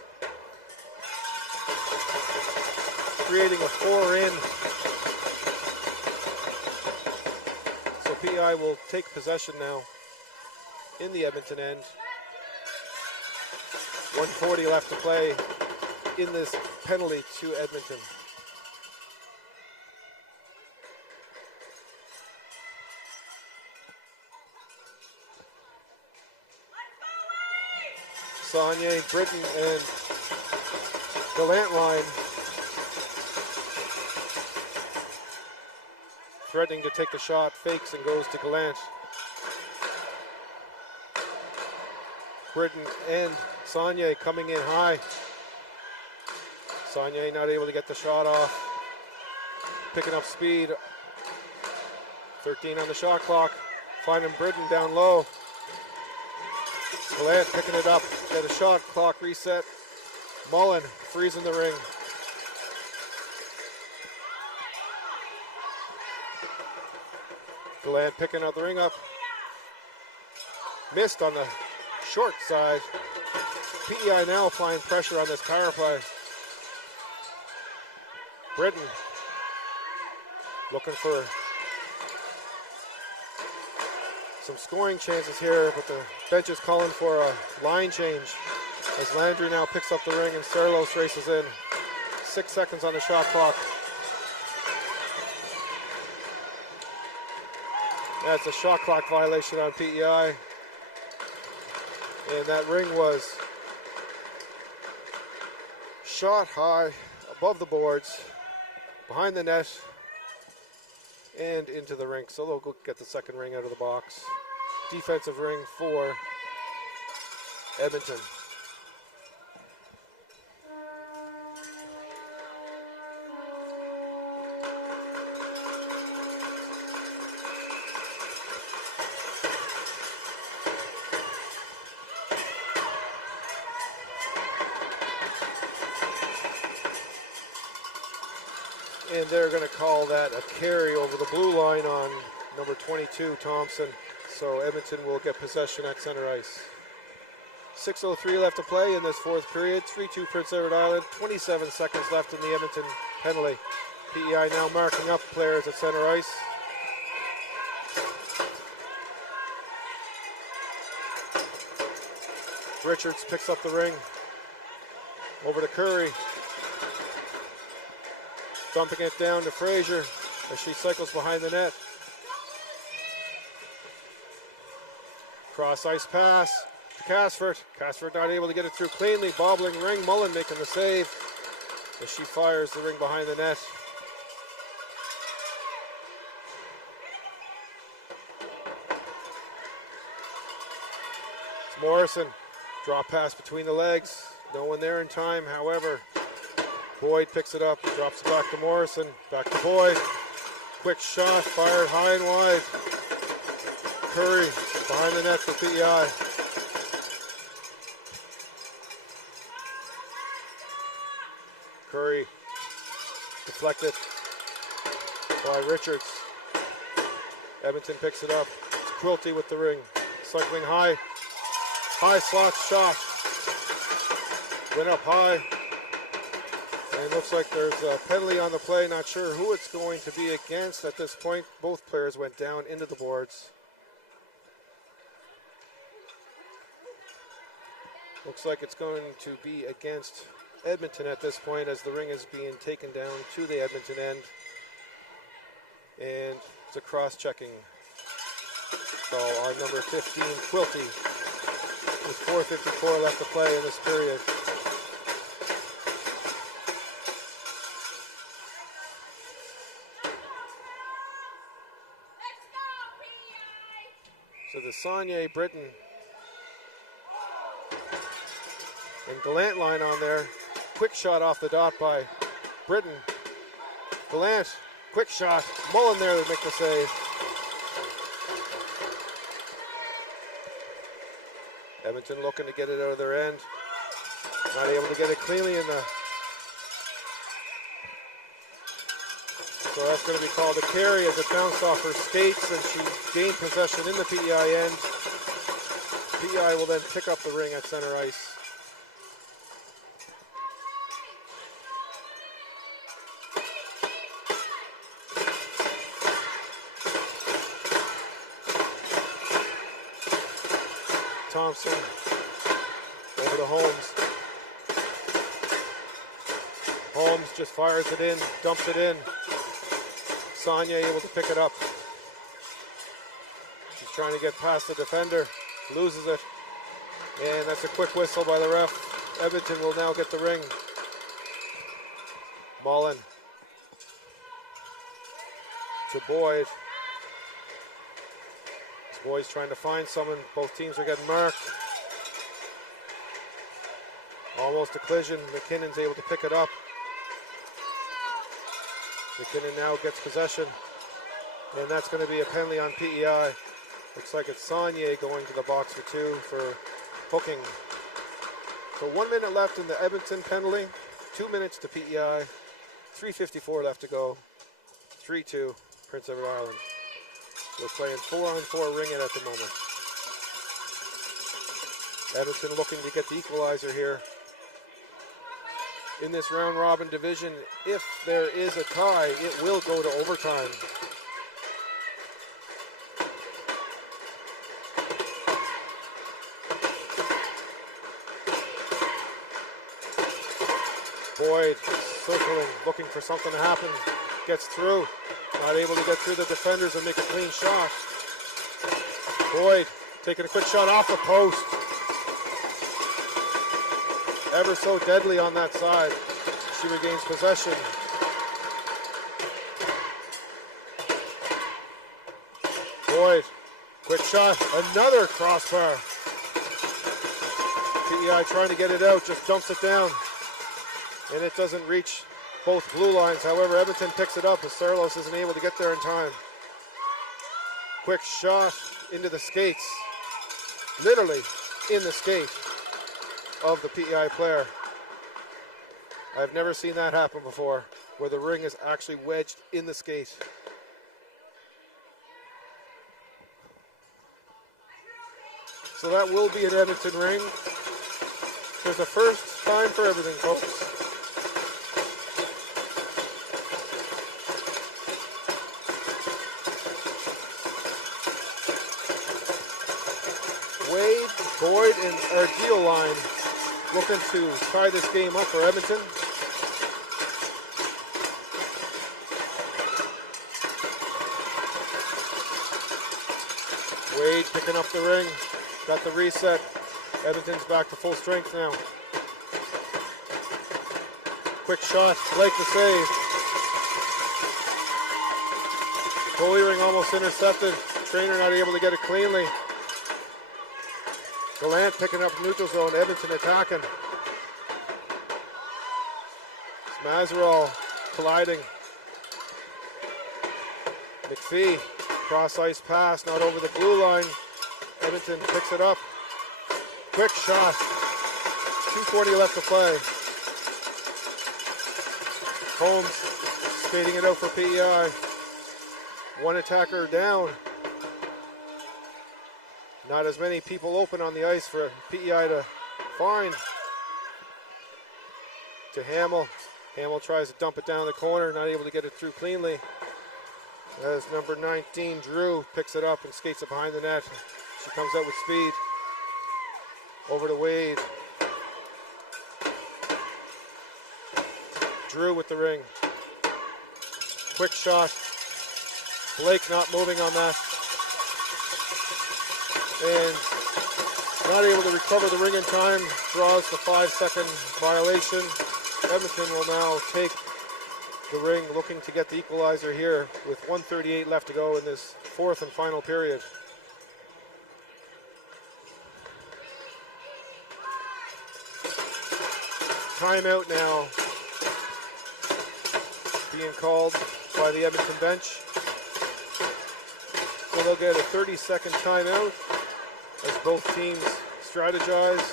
Creating a 4-in. So PEI will take possession now in the Edmonton end. 1:40 left to play in this penalty to Edmonton. Saunier, Britton, and Gallant line threatening to take the shot, fakes and goes to Gallant. Britton and Saunier coming in high. Saunier not able to get the shot off. Picking up speed. 13 on the shot clock. Finding Britton down low. Gallant picking it up. Get a shot clock reset. Mullen freezing the ring. Gallant picking out the ring up. Missed on the short side. PEI now applying pressure on this power play. Britton looking for some scoring chances here, but the bench is calling for a line change as Landry now picks up the ring and Serlos races in. 6 seconds on the shot clock. That's a shot clock violation on PEI. And that ring was shot high above the boards, behind the net, and into the rink. So they'll go get the second ring out of the box. Defensive ring for Edmonton. And they're going to call that a carry over the blue line on number 22, Thompson. So Edmonton will get possession at center ice. 6:03 left to play in this fourth period. 3-2 Prince Edward Island. 27 seconds left in the Edmonton penalty. PEI now marking up players at center ice. Richards picks up the ring. Over to Curry. Dumping it down to Frazier as she cycles behind the net. Cross ice pass to Casford. Casford not able to get it through cleanly. Bobbling ring. Mullen making the save as she fires the ring behind the net. It's Morrison. Drop pass between the legs. No one there in time, however. Boyd picks it up, drops it back to Morrison, back to Boyd. Quick shot, fired high and wide. Curry behind the net for PEI. Curry deflected by Richards. Edmonton picks it up. It's Quilty with the ring. Cycling high. High slot shot. Went up high. And it looks like there's a penalty on the play. Not sure who it's going to be against at this point. Both players went down into the boards. Looks like it's going to be against Edmonton at this point as the ring is being taken down to the Edmonton end. And it's a cross-checking call on number 15, Quilty, with 4:54 left to play in this period. So the Saunier, Britton, and Gallant line on there. Quick shot off the dot by Britton. Gallant, quick shot. Mullen there to make the save. Edmonton looking to get it out of their end. Not able to get it cleanly in the... So that's going to be called a carry as it bounced off her skates and she gained possession in the PEI end. PEI will then pick up the ring at center ice. Thompson over to Holmes. Holmes just fires it in, dumps it in. Sonia able to pick it up. She's trying to get past the defender, loses it. And that's a quick whistle by the ref. Edmonton will now get the ring. Mullen to Boyd. Boyd's trying to find someone. Both teams are getting marked. Almost a collision. McKinnon's able to pick it up. McKinnon now gets possession. And that's going to be a penalty on PEI. Looks like it's Saunier going to the box for 2 for hooking. So 1 minute left in the Edmonton penalty. 2 minutes to PEI. 3:54 left to go. 3-2 Prince Edward Island. We're playing 4-on-4 ring it at the moment. Edmonton looking to get the equalizer here. In this round robin division, if there is a tie, it will go to overtime. Boyd circling, looking for something to happen. Gets through. Not able to get through the defenders and make a clean shot. Boyd taking a quick shot off the post. Ever so deadly on that side. She regains possession. Boyd, quick shot, another crossbar. PEI trying to get it out, just dumps it down. And it doesn't reach both blue lines. However, Edmonton picks it up as Sarlos isn't able to get there in time. Quick shot into the skates. Literally in the skate of the PEI player. I've never seen that happen before, where the ring is actually wedged in the skate. So that will be an Edmonton ring. There's a first time for everything, folks. Wade, Boyd, and our deal line looking to tie this game up for Edmonton. Wade picking up the ring, got the reset. Edmonton's back to full strength now. Quick shot, Blake the save. Goalie ring almost intercepted. Trainer not able to get it cleanly. Gallant picking up neutral zone, Edmonton attacking. Mazerall colliding. McPhee, cross ice pass, not over the blue line. Edmonton picks it up. Quick shot. 2:40 left to play. Holmes skating it out for PEI. One attacker down. Not as many people open on the ice for PEI to find. To Hamill. Hamill tries to dump it down the corner, not able to get it through cleanly. As number 19, Drew, picks it up and skates it behind the net. She comes out with speed. Over to Wade. Drew with the ring. Quick shot. Blake not moving on that. And not able to recover the ring in time. Draws the 5-second violation. Edmonton will now take the ring, looking to get the equalizer here with 1:38 left to go in this fourth and final period. Timeout now being called by the Edmonton bench. So they'll get a 30-second timeout as both teams strategize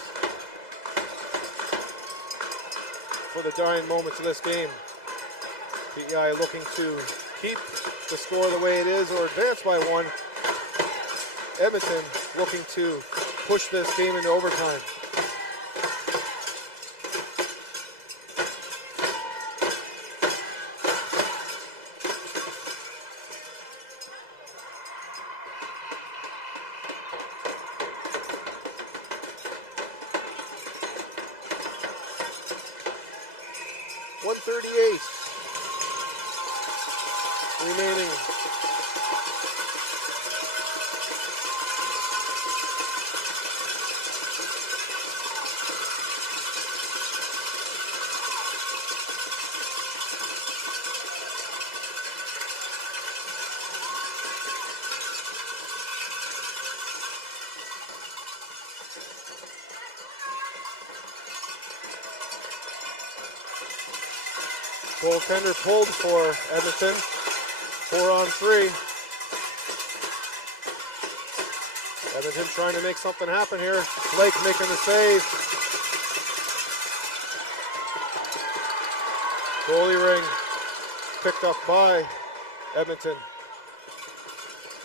for the dying moments of this game. PEI looking to keep the score the way it is or advance by one. Edmonton looking to push this game into overtime. Remaining. Goaltender pulled for Edmonton. 4-on-3. Edmonton trying to make something happen here. Blake making the save. Goalie ring picked up by Edmonton.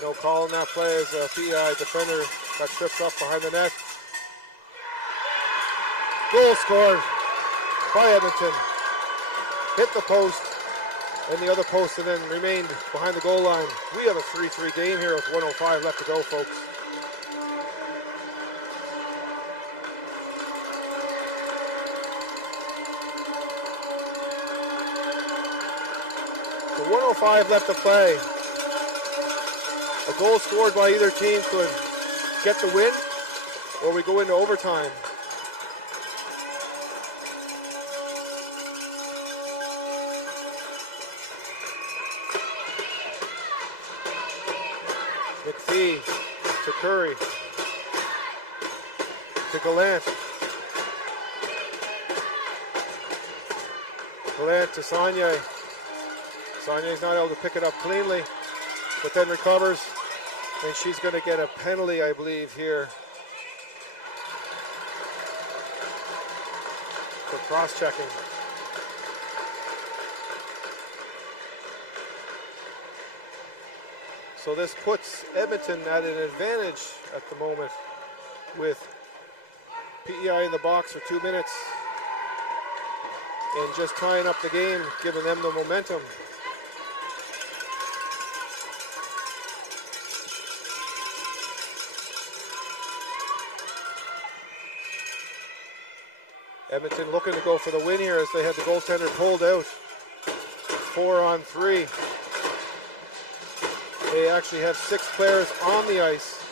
No call on that play as a PEI defender got tripped up behind the net. Goal scored by Edmonton. Hit the post and the other post and then remained behind the goal line. We have a 3-3 game here with 1:05 left to go, folks. So 1:05 left to play. A goal scored by either team could get the win, or we go into overtime. McPhee to Curry to Gallant. Gallant to Saunier. Saunier's not able to pick it up cleanly, but then recovers, and she's going to get a penalty, I believe, here for cross-checking. So this puts Edmonton at an advantage at the moment with PEI in the box for 2 minutes and just tying up the game, giving them the momentum. Edmonton looking to go for the win here as they had the goaltender pulled out. 4-on-3. They actually have 6 players on the ice.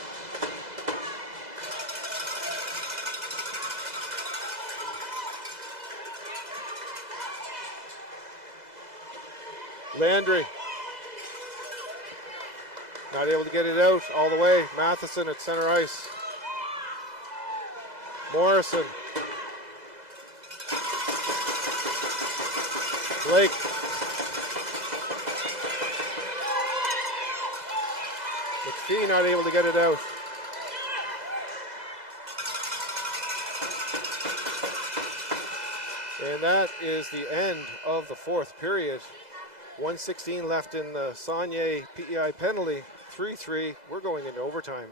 Landry. Not able to get it out all the way. Matheson at center ice. Morrison. Blake. McPhee not able to get it out. And that is the end of the fourth period. 1:16 left in the Saunier PEI penalty. 3-3. We're going into overtime.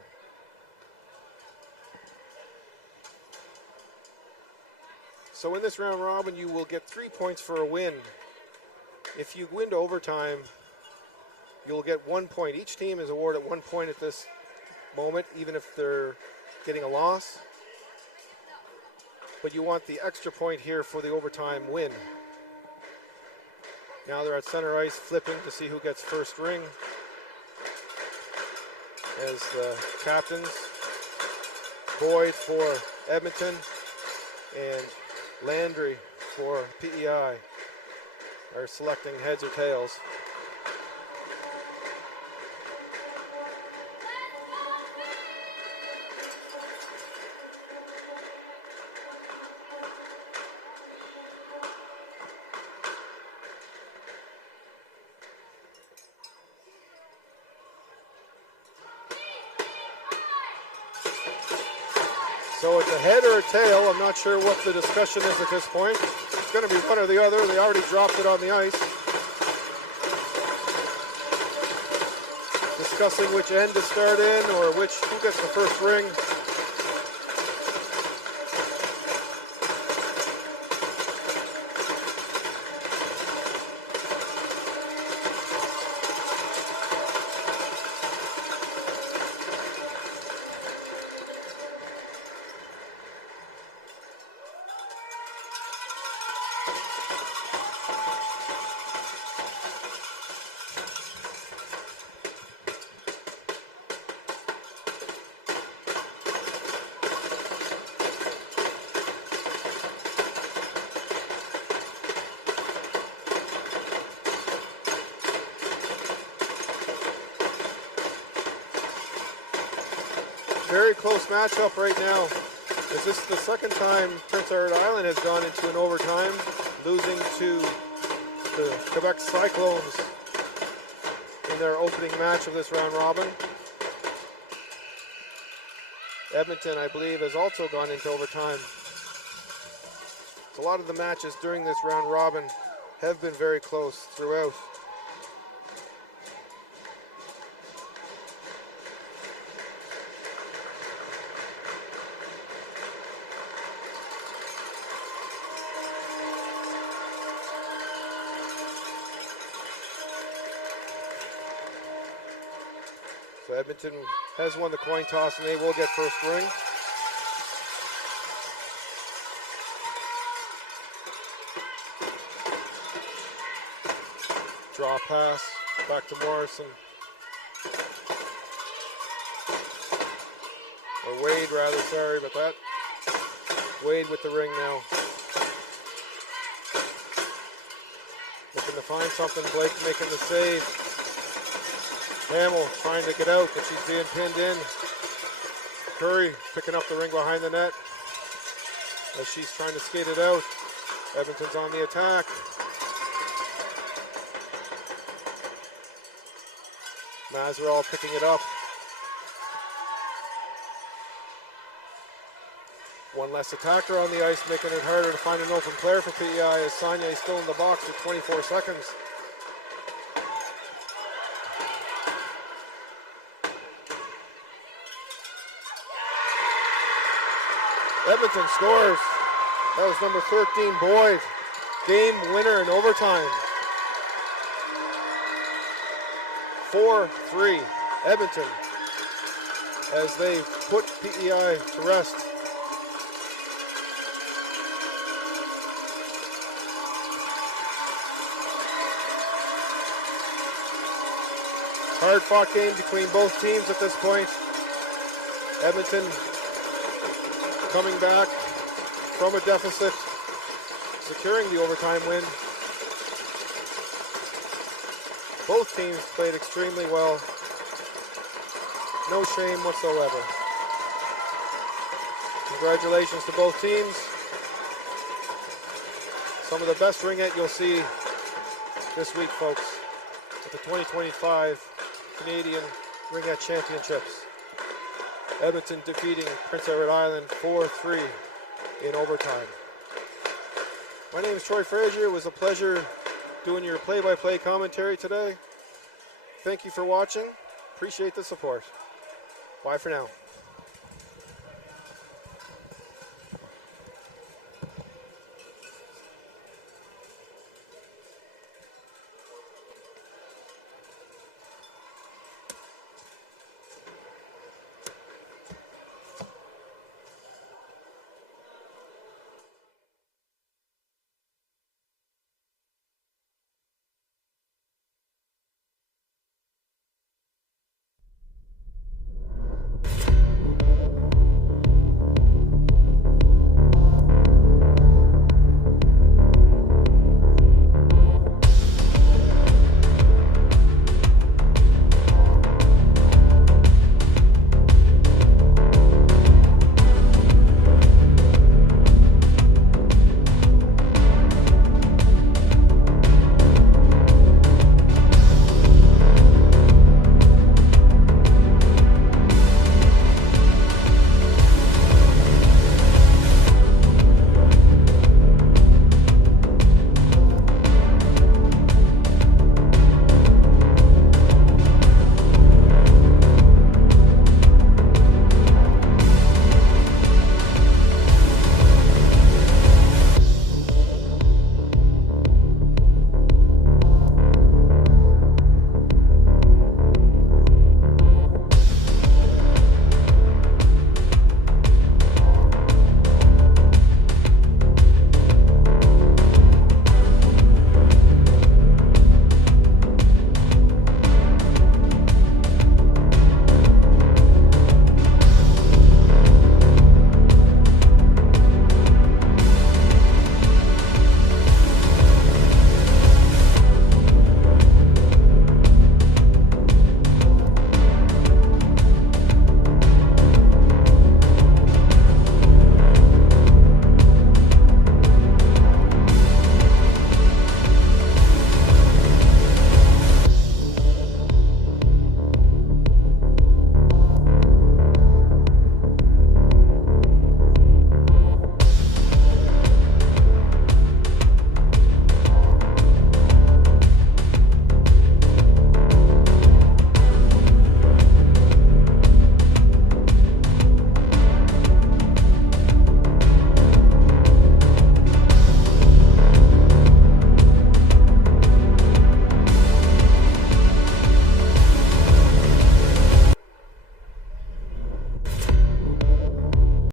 So in this round robin, you will get 3 points for a win. If you win to overtime, you'll get 1 point. Each team is awarded 1 point at this moment, even if they're getting a loss. But you want the extra point here for the overtime win. Now they're at center ice flipping to see who gets first ring as the captains, Boyd for Edmonton and Landry for PEI, are selecting heads or tails. So it's a head or a tail. I'm not sure what the discussion is at this point. It's going to be one or the other. They already dropped it on the ice. Discussing which end to start in or who gets the first ring. close matchup right now. Is this the second time Prince Edward Island has gone into an overtime, losing to the Quebec Cyclones in their opening match of this round robin. Edmonton, I believe, has also gone into overtime. So a lot of the matches during this round robin have been very close throughout. So Edmonton has won the coin toss and they will get first ring. Draw pass back to Morrison. Or Wade rather, sorry about that. Wade with the ring now. Looking to find something, Blake making the save. Hamill trying to get out, but she's being pinned in. Curry picking up the ring behind the net as she's trying to skate it out. Edmonton's on the attack. Mazerel picking it up. One less attacker on the ice, making it harder to find an open player for PEI as Sonia is still in the box for 24 seconds. Edmonton scores. That was number 13, Boyd. Game winner in overtime. 4-3, Edmonton, as they put PEI to rest. Hard-fought game between both teams at this point. Edmonton coming back from a deficit, securing the overtime win. Both teams played extremely well. No shame whatsoever. Congratulations to both teams. Some of the best ringette you'll see this week, folks, at the 2025 Canadian Ringette Championships. Edmonton defeating Prince Edward Island 4-3 in overtime. My name is Troy Frazier. It was a pleasure doing your play-by-play commentary today. Thank you for watching. Appreciate the support. Bye for now.